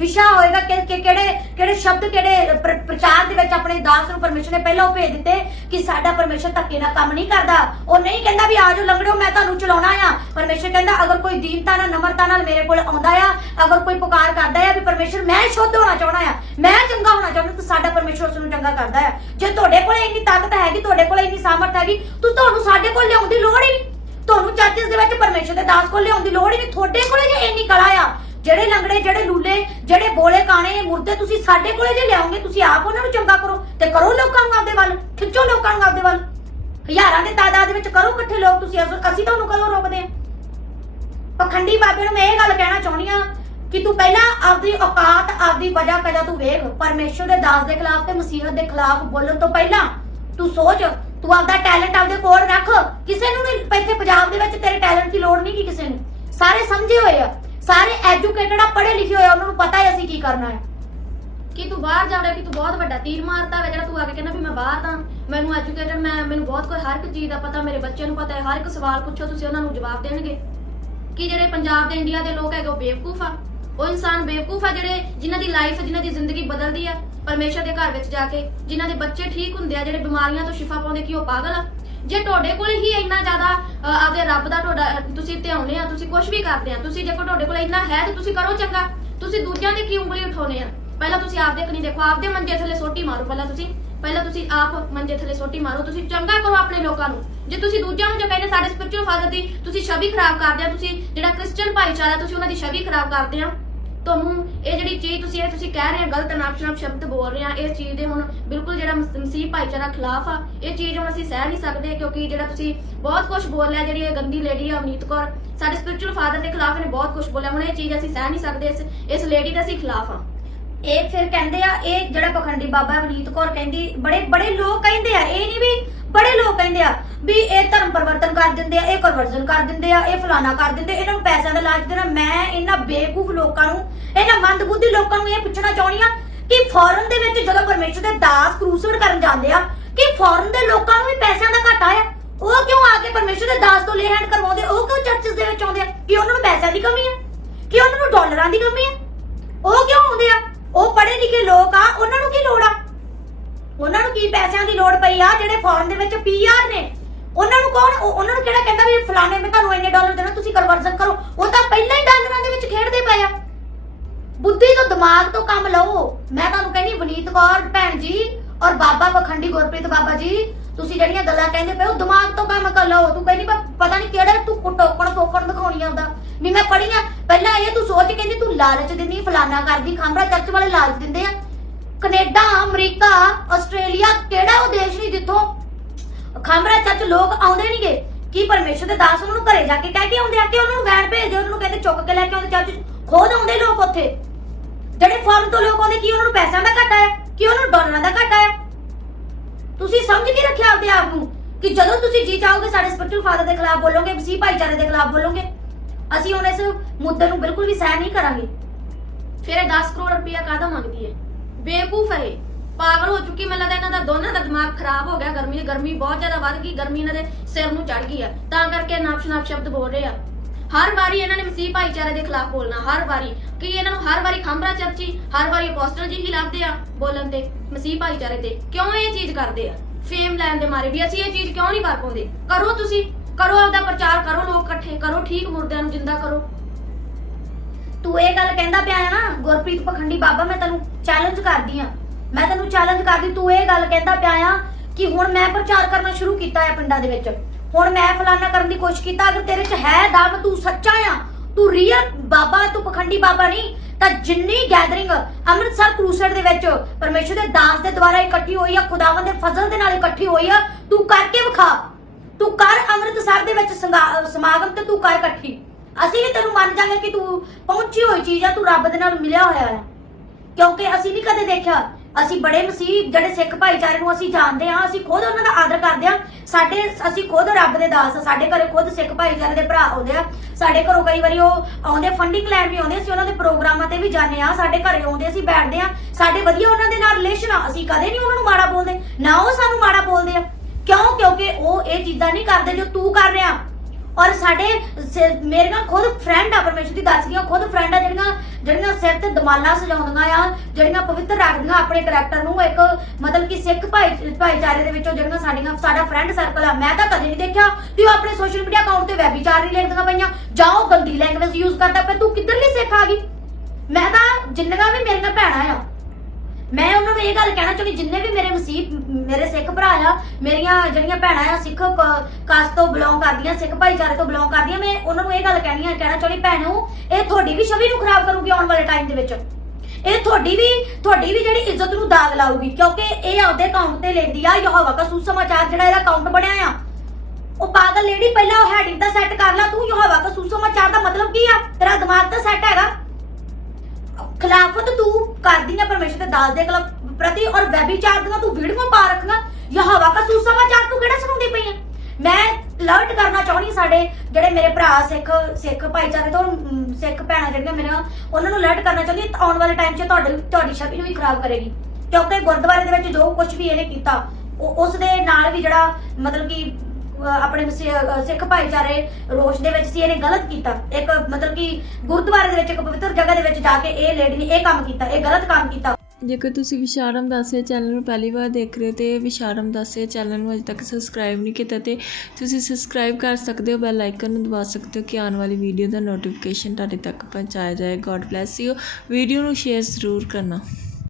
ਵਿਸ਼ਾ ਹੋਏਗਾ ਕਿ ਕਿ ਕਿਹੜੇ ਕਿਹੜੇ ਸ਼ਬਦ ਕਿਹੜੇ ਪ੍ਰ- ਪ੍ਰਚਾਰ ਦੇ ਵਿੱਚ ਆਪਣੇ ਦਾਸ ਨੂੰ ਪਰਮੇਸ਼ਰ ਨੇ ਪਹਿਲਾਂ ਉਹ ਭੇਜ ਦਿੱਤੇ ਕਿ ਸਾਡਾ ਪਰਮੇਸ਼ਰ ਧੱਕੇ ਨਾਲ ਕੰਮ ਨਹੀਂ ਕਰਦਾ। ਉਹ ਨਹੀਂ ਕਹਿੰਦਾ ਵੀ ਆਜੋ ਲੰਗੜਿਓ, ਮੈਂ ਤੁਹਾਨੂੰ ਚਲਾਉਣਾ ਆ। ਪਰਮੇਸ਼ਰ ਕਹਿੰਦਾ, ਅਗਰ ਕੋਈ ਦੀਨਤਾ ਨਾਲ, ਨਮਰਤਾ ਨਾਲ ਮੇਰੇ ਕੋਲ ਆਉਂਦਾ ਆ, ਅਗਰ ਕੋਈ ਪੁਕਾਰ ਕਰਦਾ ਆ ਵੀ ਪਰਮੇਸ਼ਰ ਮੈਂ ਸ਼ੁੱਧ ਹੋਣਾ ਚਾਹੁੰਦਾ ਆ, ਮੈਂ ਚੰਗਾ ਹੋਣਾ ਚਾਹੁੰਦਾ, ਤਾਂ ਸਾਡਾ ਪਰਮੇਸ਼ਰ ਉਸ ਨੂੰ ਚੰਗਾ ਕਰਦਾ ਆ। ਜੇ ਤੁਹਾਡੇ ਕੋਲ ਇੰਨੀ ਤਾਕਤ ਹੈਗੀ, ਤੁਹਾਡੇ ਕੋਲ ਇੰਨੀ ਸਾਮਰਥ ਹੈਗੀ ਤੁਸੀਂ ਤੁਹਾਨੂੰ ਸਾਡੇ ਕੋਲ ਲਿਆਉਣ ਦੀ ਲੋੜ ਹੀ ਨਹੀਂ। ਤੁਹਾਨੂੰ ਚਰਚਸ ਦੇ ਵਿੱਚ ਪਰਮੇਸ਼ਰ ਦੇ ਦਾਸ ਕੋਲ ਲਿਆਉਣ ਦੀ ਲੋੜ ਹੀ ਨਹੀਂ। ਤੁਹਾਡੇ ਕੋਲ ਜੇ ਇੰਨੀ ਕਲਾ ਆ ਜਿਹੜੇ ਲੰਗੜੇ, ਜਿਹੜੇ ਲੂਲੇ, ਜਿਹੜੇ ਬੋਲੇ ਕਾਣੇ ਮੁਰਦੇ ਤੁਸੀਂ ਸਾਡੇ ਕੋਲੇ ਜੇ ਲਿਆਓਗੇ, ਤੁਸੀਂ ਆਪ ਉਹਨਾਂ ਨੂੰ ਚੰਗਾ ਕਰੋ ਤੇ ਕਰੋ ਲੋਕਾਂ ਨੂੰ ਆਪਦੇ ਵੱਲ, ਖਿੱਚੋ ਲੋਕਾਂ ਨੂੰ ਆਪਦੇ ਵੱਲ। ਹਜ਼ਾਰਾਂ ਦੇ ਤਾਦਾਦ ਵਿੱਚ ਕਰੋ ਇਕੱਠੇ ਲੋਕ ਤੁਸੀਂ, ਅਸੀਂ ਤੁਹਾਨੂੰ ਕਦੋਂ ਰੋਕਦੇ ਪਖੰਡੀ ਬਾਬੇ ਨੂੰ ਮੈਂ ਇਹ ਗੱਲ ਕਹਿਣਾ ਚਾਹੁੰਦੀ ਆ ਕਿ ਤੂੰ ਪਹਿਲਾਂ ਆਪਦੀ ਔਕਾਤ, ਆਪਦੀ ਵਜ੍ਹਾ ਕਜਾ ਤੂੰ ਵੇਖ, ਪਰਮੇਸ਼ਰ ਦੇ ਦਾਸ ਦੇ ਖਿਲਾਫ ਤੇ ਮਸੀਹਤ ਦੇ ਖਿਲਾਫ ਬੋਲਣ ਤੋਂ ਪਹਿਲਾਂ ਤੂੰ ਸੋਚ, ਤੂੰ ਤੂੰ ਆਪਦਾ ਟੈਲੈਂਟ ਆਪਦੇ ਕੋਲ ਰੱਖ। ਕਿਸੇ ਨੂੰ ਨਹੀਂ, ਇੱਥੇ ਪੰਜਾਬ ਦੇ ਵਿੱਚ ਤੇਰੇ ਟੈਲੈਂਟ ਦੀ ਲੋੜ ਨਹੀਂ ਕਿ ਕਿਸੇ ਨੂੰ। ਸਾਰੇ ਸਮਝੇ ਹੋਏ ਆ। ਸਾਰੇ ਐਜੂਕੇਟਡ ਆ, ਪੜ੍ਹੇ ਲਿਖੇ ਹੋਏ ਆ, ਉਹਨਾਂ ਨੂੰ ਪਤਾ ਹੈ ਅਸੀਂ ਕੀ ਕਰਨਾ ਹੈ। ਕਿ ਤੂੰ ਬਾਹਰ ਜਾਵੜਾ ਕਿ ਤੂੰ ਬਹੁਤ ਵੱਡਾ ਤੀਰ ਮਾਰਤਾ ਵਾ, ਜਿਹੜਾ ਤੂੰ ਆ ਕੇ ਕਹਿੰਦਾ ਵੀ ਮੈਂ ਬਾਹਰ ਦਾ ਮੈਨੂੰ ਐਜੂਕੇਟਡ, ਮੈਂ, ਮੈਨੂੰ ਬਹੁਤ ਕੋਈ ਹਰ ਇੱਕ ਚੀਜ਼ ਦਾ ਪਤਾ, ਮੇਰੇ ਬੱਚਿਆਂ ਨੂੰ ਪਤਾ ਹੈ, ਹਰ ਇੱਕ ਸਵਾਲ ਪੁੱਛੋ, ਤੁਸੀਂ ਉਹਨਾਂ ਨੂੰ ਜਵਾਬ ਦੇਣਗੇ। ਕਿ ਜਿਹੜੇ ਪੰਜਾਬ ਦੇ, ਇੰਡੀਆ ਦੇ ਲੋਕ ਹੈਗੇ, ਉਹ ਬੇਵਕੂਫ ਆ। ਉਹ ਇਨਸਾਨ ਬੇਵਕੂਫ ਆ ਜਿਹੜੇ ਜਿਨ੍ਹਾਂ ਦੀ ਲਾਈਫ ਜਿਨ੍ਹਾਂ ਦੀ ਜ਼ਿੰਦਗੀ ਬਦਲਦੀ ਆ, ਪਰਮੇਸ਼ਰ ਦੇ ਘਰ ਵਿੱਚ ਜਾ ਕੇ, ਜਿਨ੍ਹਾਂ ਦੇ ਬੱਚੇ ਠੀਕ ਹੁੰਦੇ ਆ, ਜਿਹੜੇ ਬਿਮਾਰੀਆਂ ਤੋਂ ਸ਼ਿਫਾ ਪਾਉਂਦੇ, ਕਿ ਉਹ ਪਾਗਲ ਆ। ਜੇ ਤੁਹਾਡੇ ਕੋਲ ਹੀ ਇੰਨਾ ਜ਼ਿਆਦਾ ਅ, ਆਪਦੇ ਰੱਬ ਦਾ ਤੁਹਾਡਾ ਅ, ਤੁਸੀਂ ਧਿਆਉਨੇ ਆ ਤੁਸੀਂ ਕੁਝ ਵੀ ਕਰਦੇ ਆ ਤੁਸੀਂ ਜੇ ਤੁਹਾਡੇ ਕੋਲ ਇੰਨਾ ਹੈ ਤੇ ਤੁਸੀਂ ਕਰੋ ਚੰਗਾ। ਤੁਸੀਂ ਦੂਜਿਆਂ ਦੀ ਕੀ ਉਂਗਲੀ ਉਠਾਉਨੇ ਆ? ਪਹਿਲਾਂ ਤੁਸੀਂ ਆਪਦੇ ਕਨੀ ਦੇਖੋ ਆਪਦੇ ਮੰਜੇ ਥੱਲੇ ਸੋਟੀ ਮਾਰੋ ਪਹਿਲਾਂ ਤੁਸੀਂ। ਪਹਿਲਾਂ ਤੁਸੀਂ ਆਪ ਮੰਜੇ ਥੱਲੇ ਸੋਟੀ ਮਾਰੋ ਤੁਸੀਂ ਚੰਗਾ ਕਰੋ ਆਪਣੇ ਲੋਕਾਂ ਨੂੰ। ਜੇ ਤੁਸੀਂ ਦੂਜਿਆਂ ਨੂੰ ਜੋ ਕਹਿੰਦੇ ਸਾਡੇ ਸਪਿਰਚੁਅਲ ਫਾਦਰ ਦੀ ਤੁਸੀਂ ਛਵੀ ਖਰਾਬ ਕਰਦੇ ਆ ਤੁਸੀਂ ਜਿਹੜਾ ਕ੍ਰਿਸਚੀਅਨ ਭਾਈਚਾਰਾ ਤੁਸੀਂ ਉਹਨਾਂ ਦੀ ਛਵੀ ਖਰਾਬ ਕਰਦੇ ਆ। ਤੁਹਾਨੂੰ ਇਹ ਜਿਹੜੀ ਚੀਜ਼ ਤੁਸੀਂ ਇਹ ਤੁਸੀਂ ਕਹਿ ਰਹੇ ਹੋ, ਗਲਤ ਅਨਾਪਸ਼ਨਾਪ ਸ਼ਬਦ ਬੋਲ ਰਹੇ ਆ, ਇਹ ਚੀਜ਼ ਦੇ ਹੁਣ ਬਿਲਕੁਲ ਜਿਹੜਾ ਮਸੀਹ ਭਾਈਚਾਰਾ ਖਿਲਾਫ ਆ, ਇਹ ਚੀਜ਼ ਹੁਣ ਅਸੀਂ ਸਹਿ ਨਹੀਂ ਸਕਦੇ ਕਿਉਂਕਿ ਜਿਹੜਾ ਤੁਸੀਂ ਬਹੁਤ ਕੁਝ ਬੋਲਿਆ, ਜਿਹੜੀ ਇਹ ਗੰਦੀ ਲੇਡੀ ਆ ਅਮਨੀਤ ਕੌਰ, ਸਾਡੇ ਸਪਿਰਚੁਅਲ ਫਾਦਰ ਦੇ ਖਿਲਾਫ ਇਹਨੇ ਬਹੁਤ ਕੁਝ ਬੋਲਿਆ, ਹੁਣ ਇਹ ਚੀਜ਼ ਅਸੀਂ ਸਹਿ ਨਹੀਂ ਸਕਦੇ ਇਸ ਇਸ ਲੇਡੀ ਦੇ ਅਸੀਂ ਖਿਲਾਫ ਆ। ਇਹ ਫਿਰ ਕਹਿੰਦੇ ਆ, ਇਹ ਜਿਹੜਾ ਪਖੰਡੀ ਬਾਬਾ ਵਨੀਤ ਕੌਰ ਕਹਿੰਦੀ, ਬੜੇ ਬੜੇ ਲੋਕ ਕਹਿੰਦੇ ਆ, ਇਹ ਨਹੀਂ ਵੀ ਬੜੇ ਲੋਕ ਕਹਿੰਦੇ ਆ ਵੀ ਇਹ ਧਰਮ ਪਰਿਵਰਤਨ ਕਰ ਦਿੰਦੇ ਆ, ਇਹ ਕਨਵਰਜਨ ਕਰ ਦਿੰਦੇ ਆ, ਇਹ ਫਲਾਨਾ ਕਰ ਦਿੰਦੇ, ਇਹਨਾਂ ਨੂੰ ਪੈਸਿਆਂ ਦਾ ਲਾਲਚ ਦੇਣਾ। ਮੈਂ ਇਹਨਾਂ ਬੇਵਕੂਫ ਲੋਕਾਂ ਨੂੰ, ਇਹਨਾਂ ਮੰਦਬੁੱਧੀ ਲੋਕਾਂ ਨੂੰ ਇਹ ਪੁੱਛਣਾ ਚਾਹੁੰਦੀ ਆ ਕਿ ਫੋਰਨ ਦੇ ਵਿੱਚ ਜਦੋਂ ਪਰਮੇਸ਼ਰ ਦੇ ਦਾਸ ਕਰੂਸਡ ਕਰਨ ਜਾਂਦੇ ਆ, ਕਿ ਫੋਰਨ ਦੇ ਲੋਕਾਂ ਨੂੰ ਵੀ ਪੈਸਿਆਂ ਦਾ ਘਾਟਾ ਆ? ਉਹ ਕਿਉਂ ਆ ਕੇ ਪਰਮੇਸ਼ਰ ਦੇ ਦਾਸ ਤੋਂ ਲੈ ਹੈਂਡ ਕਰਵਾਉਂਦੇ ਉਹ ਕਿਉਂ ਚਰਚਸ ਦੇ ਵਿੱਚ ਆਉਂਦੇ ਆ? ਕਿ ਉਹਨਾਂ ਨੂੰ ਪੈਸਿਆਂ ਦੀ ਕਮੀ ਆ? ਕਿ ਉਹਨਾਂ ਨੂੰ ਡਾਲਰਾਂ ਦੀ ਕਮੀ ਆ? ਉਹ ਕਿਉਂ ਆਉਂਦੇ ਆ? ਉਹ ਪੜ੍ਹੇ ਲਿਖੇ ਲੋਕ ਆ, ਉਹਨਾਂ ਨੂੰ ਕੀ ਲੋੜ ਆ? ਉਹਨਾਂ ਨੂੰ ਕੀ ਪੈਸਿਆਂ ਦੀ ਲੋੜ ਪਈ ਆ? ਜਿਹੜੇ ਫੋਰਨ ਦੇ ਵਿੱਚ ਪੀਆਰ ਨੇ, ਉਹਨਾਂ ਨੂੰ ਕੌਣ ਉਹ- ਉਹਨਾਂ ਨੂੰ ਕਿਹੜਾ ਕਹਿੰਦਾ ਵੀ ਫਲਾਣੇ ਮੈਂ ਤੁਹਾਨੂੰ ਇੰਨੇ ਡਾਲਰ ਦੇਣਾ, ਤੁਸੀਂ ਕਨਵਰਜਨ ਕਰੋ। ਉਹ ਤਾਂ ਪਹਿਲਾਂ ਹੀ ਡਾਲਰਾਂ ਦੇ ਵਿੱਚ ਖੇਡਦੇ ਪਏ ਆ। ਬੁੱਧੀ ਤੋਂ ਦਿਮਾਗ ਤੋਂ ਕੰਮ ਲਓ। ਮੈਂ ਤੁਹਾਨੂੰ ਕਹਿੰਦੀ ਵਨੀਤ ਕੌਰ ਭੈਣ ਜੀ ਔਰ ਬਾਬਾ ਪਖੰਡੀ ਗੁਰਪ੍ਰੀਤ ਬਾਬਾ ਜੀ ਤੁਸੀਂ ਜਿਹੜੀਆਂ ਗੱਲਾਂ ਕਹਿੰਦੇ ਪਏ ਹੋ, ਦਿਮਾਗ ਤੋਂ ਕੰਮ ਕਰ ਲਓ। ਤੂੰ ਕਹਿੰਦੀ ਪਤਾ ਨਹੀਂ ਕਿਹੜਾ ਤੂੰ ਟੋਕਣ ਟੋਕਣ ਦਿਖਾਉਣੀ ਆਉਂਦਾ ਵੀ ਮੈਂ ਪੜੀਆਂ ਪਹਿਲਾਂ ਇਹ ਤੂੰ ਸੋਚ ਕਹਿੰਦੀ, ਤੂੰ ਲਾਲਚ ਦਿੰਦੀ, ਫਲਾਨਾ ਕਰਦੀ, ਖਾਂਬਰਾ ਚਰਚ ਵਾਲੇ ਲਾਲਚ ਦਿੰਦੇ ਆ। ਕੈਨੇਡਾ, ਅਮਰੀਕਾ, ਆਸਟ੍ਰੇਲੀਆ, ਕਿਹੜਾ ਉਹ ਦੇਸ਼ ਨਹੀਂ ਜਿੱਥੋਂ ਖਾਂਬਰਾ ਚਰਚ ਲੋਕ ਆਉਂਦੇ ਨਹੀਂਗੇ ਕੀ ਪਰਮੇਸ਼ਰ ਦੇ ਦਾਸ ਉਹਨਾਂ ਨੂੰ ਘਰੇ ਜਾ ਕੇ ਕਹਿ ਕੇ ਆਉਂਦੇ ਆ ਕਿ ਉਹਨਾਂ ਨੂੰ ਵੈਨ ਭੇਜਦੇ ਉਹਨਾਂ ਨੂੰ ਕਹਿੰਦੇ ਚੁੱਕ ਕੇ ਲੈ ਕੇ ਆਉਂਦੇ ਚਰਚ। 'ਚ। ਆਉਂਦੇ ਲੋਕ ਉੱਥੇ। ਜਿਹੜੇ ਫੋਰਨ ਤੋਂ ਲੋਕ ਆਉਂਦੇ, ਕੀ ਉਹਨਾਂ ਨੂੰ ਪੈਸਿਆਂ ਦਾ ਘਾਟਾ ਹੈ? ਕਿ ਉਹਨਾਂ ਨੂੰ ਡਾਲਰਾਂ ਦਾ ਘਾਟਾ ਹੈ? ਤੁਸੀਂ ਸਮਝ ਕੇ ਰੱਖਿਆ ਆਪਦੇ ਆਪ ਨੂੰ ਕਿ ਜਦੋਂ ਤੁਸੀਂ ਜੀ ਚਾਹੋਗੇ ਸਾਡੇ ਸਪਿਰਚੁਅਲ ਫਾਦਰ ਦੇ ਖਿਲਾਫ ਬੋਲੋਗੇ ਮਸੀਹ ਭਾਈਚਾਰੇ ਦੇ ਖਿਲਾਫ ਬੋਲੋਗੇ, ਅਸੀਂ ਹੁਣ ਇਸ ਮੁੱਦੇ ਨੂੰ ਬਿਲਕੁਲ ਵੀ ਸਹਿ ਨਹੀਂ ਕਰਾਂਗੇ। ਫਿਰ ਇਹ 10 ਕਰੋੜ ਰੁਪਇਆ ਕਾਹਦਾ ਮੰਗਦੀ ਹੈ? ਬੇਵਕੂਫ ਹੈ ਇਹ। ਪਾਗਲ ਹੋ ਚੁੱਕੀ, ਮੈਨੂੰ ਲੱਗਦਾ ਇਹਨਾਂ ਦਾ ਦੋਨਾਂ ਦਾ ਦਿਮਾਗ ਖਰਾਬ ਹੋ ਗਿਆ। ਗਰਮੀ ਗਰਮੀ ਬਹੁਤ ਜ਼ਿਆਦਾ ਵੱਧ ਗਈ, ਗਰਮੀ ਇਹਨਾਂ ਦੇ ਸਿਰ ਨੂੰ ਚੜ ਗਈ ਆ। ਤਾਂ ਕਰਕੇ ਨਾਪ ਸ਼ਨਾਪ ਸ਼ਬਦ ਬੋਲ ਰਹੇ ਆ। ਹਰ ਵਾਰੀ ਇਹਨਾਂ ਨੇ ਮਸੀਹ ਭਾਈਚਾਰੇ ਦੇ ਖਿਲਾਫ ਬੋਲਣਾ, ਹਰ ਵਾਰੀ। ਕਿ ਇਹਨਾਂ ਨੂੰ ਹਰ ਵਾਰੀ ਖੰਭਰਾ ਚਰਚੀ, ਹਰ ਵਾਰੀ ਅਪੋਸਟਲ ਜੀ ਹੀ ਲੱਭਦੇ ਆ ਬੋਲਣ ਤੇ? ਮਸੀਹ ਭਾਈਚਾਰੇ ਤੇ ਕਿਉਂ ਇਹ ਚੀਜ਼ ਕਰਦੇ ਆ? ਫੇਮ ਲੈਣ ਦੇ ਮਾਰੇ ਵੀ ਅਸੀਂ ਇਹ ਚੀਜ਼ ਕਿਉਂ ਨਹੀਂ ਕਰ ਪਾਉਂਦੇ? ਕਰੋ ਤੁਸੀਂ, ਕਰੋ ਆਪਦਾ ਪ੍ਰਚਾਰ, ਕਰੋ ਲੋਕ ਇਕੱਠੇ, ਕਰੋ ਠੀਕ ਮੁਰਦਿਆਂ ਨੂੰ ਜਿੰਦਾ ਕਰੋ। ਤੂੰ ਇਹ ਗੱਲ ਕਹਿੰਦਾ ਪਿਆ ਹੈ ਨਾ, ਗੁਰਪ੍ਰੀਤ ਪਖੰਡੀ, ਬਾਬਾ ਮੈਂ ਤੈਨੂੰ ਚੈਲੰਜ ਕਰਦੀ ਆ। ਮੈਂ ਤੈਨੂੰ ਚੈਲੰਜ ਕਰਦੀ, ਤੂੰ ਇਹ ਗੱਲ ਕਹਿੰਦਾ ਪਿਆ ਆ ਕਿ ਹੁਣ ਮੈਂ ਪ੍ਰਚਾਰ ਕਰਨਾ ਸ਼ੁਰੂ ਕੀਤਾ ਹੈ ਪਿੰਡਾਂ ਦੇ ਵਿੱਚ। ਹੁਣ ਮੈਂ ਫਲਾਨਾ ਕਰਨ ਦੀ ਕੋਸ਼ਿਸ਼ ਕੀਤਾ, ਅਗਰ ਤੇਰੇ 'ਚ ਹੈ ਦਮ, ਤੂੰ ਸੱਚਾ ਆ। ਤੂੰ ਰੀਅਲ ਬਾਬਾ, ਤੂੰ ਪਖੰਡੀ ਬਾਬਾ ਨਹੀਂ। ਤਾਂ ਜਿੰਨੀ ਗੈਦਰਿੰਗ ਅੰਮ੍ਰਿਤਸਰ ਕਰੂਸਡ ਦੇ ਵਿੱਚ ਪਰਮੇਸ਼ਰ ਦੇ ਦਾਸ ਦੇ ਦੁਆਰਾ ਇਕੱਠੀ ਹੋਈ ਆ, ਖੁਦਾਵੰਦ ਦੇ ਫਜ਼ਲ ਦੇ ਨਾਲ ਇਕੱਠੀ ਹੋਈ ਆ, ਤੂੰ ਕਰਕੇ ਵਿਖਾ। ਤੂੰ ਕਰ ਅੰਮ੍ਰਿਤਸਰ ਦੇ ਵਿੱਚ ਸਮਾਗਮ ਤੇ ਤੂੰ ਕਰ ਇਕੱਠੀ। ਅਸੀਂ ਵੀ ਤੈਨੂੰ ਮੰਨ ਜਾਾਂਗੇ ਕਿ ਤੂੰ ਪਹੁੰਚੀ ਹੋਈ ਚੀਜ਼ ਆ, ਤੂੰ ਰੱਬ ਦੇ ਨਾਲ ਮਿਲਿਆ ਹੋਇਆ ਹੈ। ਕਿਉਂਕਿ ਅਸੀਂ ਨਹੀਂ ਕਦੇ ਦੇਖਿਆ ਅਸੀਂ ਬੜੇ ਮਸੀਹ ਜਿਹੜੇ ਸਿੱਖ ਭਾਈਚਾਰੇ ਨੂੰ ਅਸੀਂ ਜਾਣਦੇ ਹਾਂ, ਅਸੀਂ ਖੁਦ ਉਹਨਾਂ ਦਾ ਆਦਰ ਕਰਦੇ ਹਾਂ। ਸਾਡੇ, ਅਸੀਂ ਖੁਦ ਰੱਬ ਦੇ ਦਾਸ ਆ ਸਾਡੇ ਘਰੇ ਖੁਦ ਸਿੱਖ ਭਾਈਚਾਰੇ ਦੇ ਭਰਾ ਆਉਂਦੇ ਆ। ਸਾਡੇ ਘਰੋਂ ਕਈ ਵਾਰੀ ਉਹ ਆਉਂਦੇ ਫੰਡਿੰਗ ਲੈਣ ਵੀ ਆਉਂਦੇ, ਅਸੀਂ ਉਹਨਾਂ ਦੇ ਪ੍ਰੋਗਰਾਮਾਂ ਤੇ ਵੀ ਜਾਂਦੇ ਆ ਸਾਡੇ ਘਰੇ ਆਉਂਦੇ, ਅਸੀਂ ਬੈਠਦੇ ਆ ਸਾਡੇ ਵਧੀਆ ਉਹਨਾਂ ਦੇ ਨਾਲ ਰਿਲੇਸ਼ਨ ਆ, ਅਸੀਂ ਕਦੇ ਨਹੀਂ ਉਹਨਾਂ ਨੂੰ ਮਾੜਾ ਬੋਲਦੇ, ਨਾ ਉਹ ਸਾਨੂੰ ਮਾੜਾ ਬੋਲਦੇ ਆ। ਕਿਉਂ? ਕਿਉਂਕਿ ਉਹ ਇਹ ਚੀਜ਼ਾਂ ਨਹੀਂ ਕਰਦੇ ਜੋ ਤੂੰ ਕਰ ਰਿਹਾ। ਔਰ ਸਾਡੇ ਸ- ਮੇਰੀਆਂ ਖੁਦ ਫਰੈਂਡ ਆ ਪਰਮੇਸ਼ਰ ਦੀ ਦੱਸਦੀਆਂ ਖੁਦ ਫਰੈਂਡ ਆ ਜਿਹੜੀਆਂ ਜਿਹੜੀਆਂ ਸਿਰ ਤੇ ਦਮਾਲਾ ਸਜਾਉਂਦੀਆਂ ਆ, ਜਿਹੜੀਆਂ ਪਵਿੱਤਰ ਰੱਖਦੀਆਂ ਆਪਣੇ ਕਰੈਕਟਰ ਨੂੰ ਇੱਕ ਮਤਲਬ ਕਿ ਸਿੱਖ ਭਾਈ ਭਾਈਚਾਰੇ ਦੇ ਵਿੱਚੋਂ ਜਿਹੜੀਆਂ ਸਾਡੀਆਂ ਸਾਡਾ ਫਰੈਂਡ ਸਰਕਲ ਆ। ਮੈਂ ਤਾਂ ਕਦੇ ਨਹੀਂ ਦੇਖਿਆ ਕਿ ਉਹ ਆਪਣੇ ਸੋਸ਼ਲ ਮੀਡੀਆ ਅਕਾਊਂਟ ਤੇ ਵੈਬੀਚਾਰ ਨਹੀਂ ਲਿਖਦੀਆਂ ਪਈਆਂ। ਜਾਂ ਉਹ ਗੰਦੀ ਲੈਂਗੁਏਜ ਯੂਜ਼ ਕਰਦਾ ਪਿਆ। ਤੂੰ ਕਿੱਧਰਲੀ ਸਿੱਖ ਆ ਗਈ? ਮੈਂ ਤਾਂ ਜਿੰਨੀਆਂ ਵੀ ਮੇਰੀਆਂ ਭੈਣਾਂ ਆ ਮੈਂ ਉਹਨਾਂ ਨੂੰ ਇਹ ਗੱਲ ਕਹਿਣਾ ਚਾਹੁੰਦੀ, ਜਿੰਨੇ ਵੀ ਮੇਰੇ ਮਸੀਹ, ਮੇਰੇ ਸਿੱਖ ਭਰਾ ਆ, ਮੇਰੀਆਂ ਜਿਹੜੀਆਂ ਭੈਣਾਂ ਆ, ਸਿੱਖ ਕਾਸਟ ਤੋਂ ਬਿਲੋਂਗ ਕਰਦੀਆਂ, ਸਿੱਖ ਭਾਈਚਾਰੇ ਤੋਂ ਬਿਲੋਂਗ ਕਰਦੀਆਂ, ਮੈਂ ਉਹਨਾਂ ਨੂੰ ਇਹ ਗੱਲ ਕਹਿਣੀ ਆ, ਕਹਿਣਾ ਚਾਹੁੰਦੀ, ਭੈਣੋ, ਇਹ ਤੁਹਾਡੀ ਵੀ ਛਵੀ ਨੂੰ ਖਰਾਬ ਕਰੂਗੀ ਆਉਣ ਵਾਲੇ ਟਾਈਮ ਦੇ ਵਿੱਚ। ਇਹ ਤੁਹਾਡੀ ਵੀ ਤੁਹਾਡੀ ਵੀ ਜਿਹੜੀ ਇੱਜ਼ਤ ਨੂੰ ਦਾਗ ਲਾਊਗੀ, ਕਿਉਂਕਿ ਇਹ ਆਪਦੇ ਅਕਾਊਂਟ ਤੇ ਲੈਂਦੀ ਆ, ਯਹੋਵਾ ਦਾ ਸੁਸਮਾਚਾਰ ਜਿਹੜਾ ਇਹਦਾ ਅਕਾਊਂਟ ਬਣਿਆ ਆ। ਉਹ ਪਾਗਲ ਲੇਡੀ ਪਹਿਲਾਂ ਉਹ ਹੈਡਿੰਗ ਦਾ ਸੈੱਟ ਕਰ ਲਾ, ਤੂੰ ਯਹੋਵਾ ਦਾ ਸੁਸਮਾਚਾਰ ਦਾ ਮਤਲਬ ਕੀ ਆ? ਤੇਰਾ ਦਿਮਾਗ ਤਾਂ ਸੈੱਟ ਹੈਗਾ। ਖਿਲਾਫਤ ਤੂੰ ਕਰਦੀ ਆ ਪਰਮੇਸ਼ਰ ਦੇ ਦਾਸ ਦੇ ਖਿਲਾਫ ਪ੍ਰਤੀ ਔਰ ਵੈਬੀਚਾਰ ਦੀਆਂ ਤੂੰ ਵੀਡੀਓ ਪਾ ਰੱਖਣਾ। ਜਾਂ ਹਵਾ ਕਾ ਸੁਸਮਾਚਾਰ ਤੂੰ ਕਿਹੜਾ ਸੁਣਾਉਂਦੀ ਪਈ ਹੈ ਮੈਂ ਅਲਰਟ ਕਰਨਾ ਚਾਹੁੰਦੀ ਸਾਡੇ ਜਿਹੜੇ ਮੇਰੇ ਭਰਾ ਸਿੱਖ ਸਿੱਖ ਭਾਈਚਾਰੇ ਤੋਂ ਸਿੱਖ ਭੈਣਾਂ ਜਿਹੜੀਆਂ ਮੇਰੀਆਂ, ਉਹਨਾਂ ਨੂੰ ਅਲਰਟ ਕਰਨਾ ਚਾਹੁੰਦੀ ਆਉਣ ਵਾਲੇ ਟਾਈਮ 'ਚ ਤੁਹਾਡੇ, ਤੁਹਾਡੀ ਛਵੀ ਨੂੰ ਵੀ ਖਰਾਬ ਕਰੇਗੀ। ਕਿਉਂਕਿ ਗੁਰਦੁਆਰੇ ਦੇ ਵਿੱਚ ਜੋ ਕੁਝ ਵੀ ਇਹਨੇ ਕੀਤਾ, ਉਹ- ਉਸ ਦੇ ਨਾਲ ਵੀ ਜਿਹੜਾ ਮਤਲਬ ਕਿ ਆਪਣੇ ਸਿ- ਸਿੱਖ ਭਾਈਚਾਰੇ ਰੋਸ਼ ਦੇ ਵਿੱਚ ਸੀ, ਇਹਨੇ ਗਲਤ ਕੀਤਾ। ਇੱਕ ਮਤਲਬ ਕਿ ਗੁਰਦੁਆਰੇ ਦੇ ਵਿੱਚ, ਇੱਕ ਪਵਿੱਤਰ ਜਗ੍ਹਾ ਦੇ ਵਿੱਚ ਜਾ ਕੇ ਇਹ ਲੇਡੀ ਨੇ ਇਹ ਕੰਮ ਕੀਤਾ, ਇਹ ਗਲਤ ਕੰਮ ਕੀਤਾ। ਜੇਕਰ ਤੁਸੀਂ ਵਿਸ਼ਾਰਮ ਦਾਸੇ ਚੈਨਲ ਨੂੰ ਪਹਿਲੀ ਵਾਰ ਦੇਖ ਰਹੇ ਹੋ, ਤੇ ਵਿਸ਼ਾਰਮ ਦਾਸੇ ਚੈਨਲ ਨੂੰ ਅਜੇ ਤੱਕ ਸਬਸਕ੍ਰਾਈਬ ਨਹੀਂ ਕੀਤਾ, ਤੇ ਤੁਸੀਂ ਸਬਸਕ੍ਰਾਈਬ ਕਰ ਸਕਦੇ ਹੋ ਬੈਲ ਆਈਕਨ ਨੂੰ ਦਬਾ ਸਕਦੇ ਹੋ, ਕਿ ਆਉਣ ਵਾਲੀ ਵੀਡੀਓ ਦਾ ਨੋਟੀਫਿਕੇਸ਼ਨ ਤੁਹਾਡੇ ਤੱਕ ਪਹੁੰਚਾਇਆ ਜਾਏ। ਗੋਡ ਬlesਸ ਯੂ ਵੀਡੀਓ ਨੂੰ ਸ਼ੇਅਰ ਜ਼ਰੂਰ ਕਰਨਾ।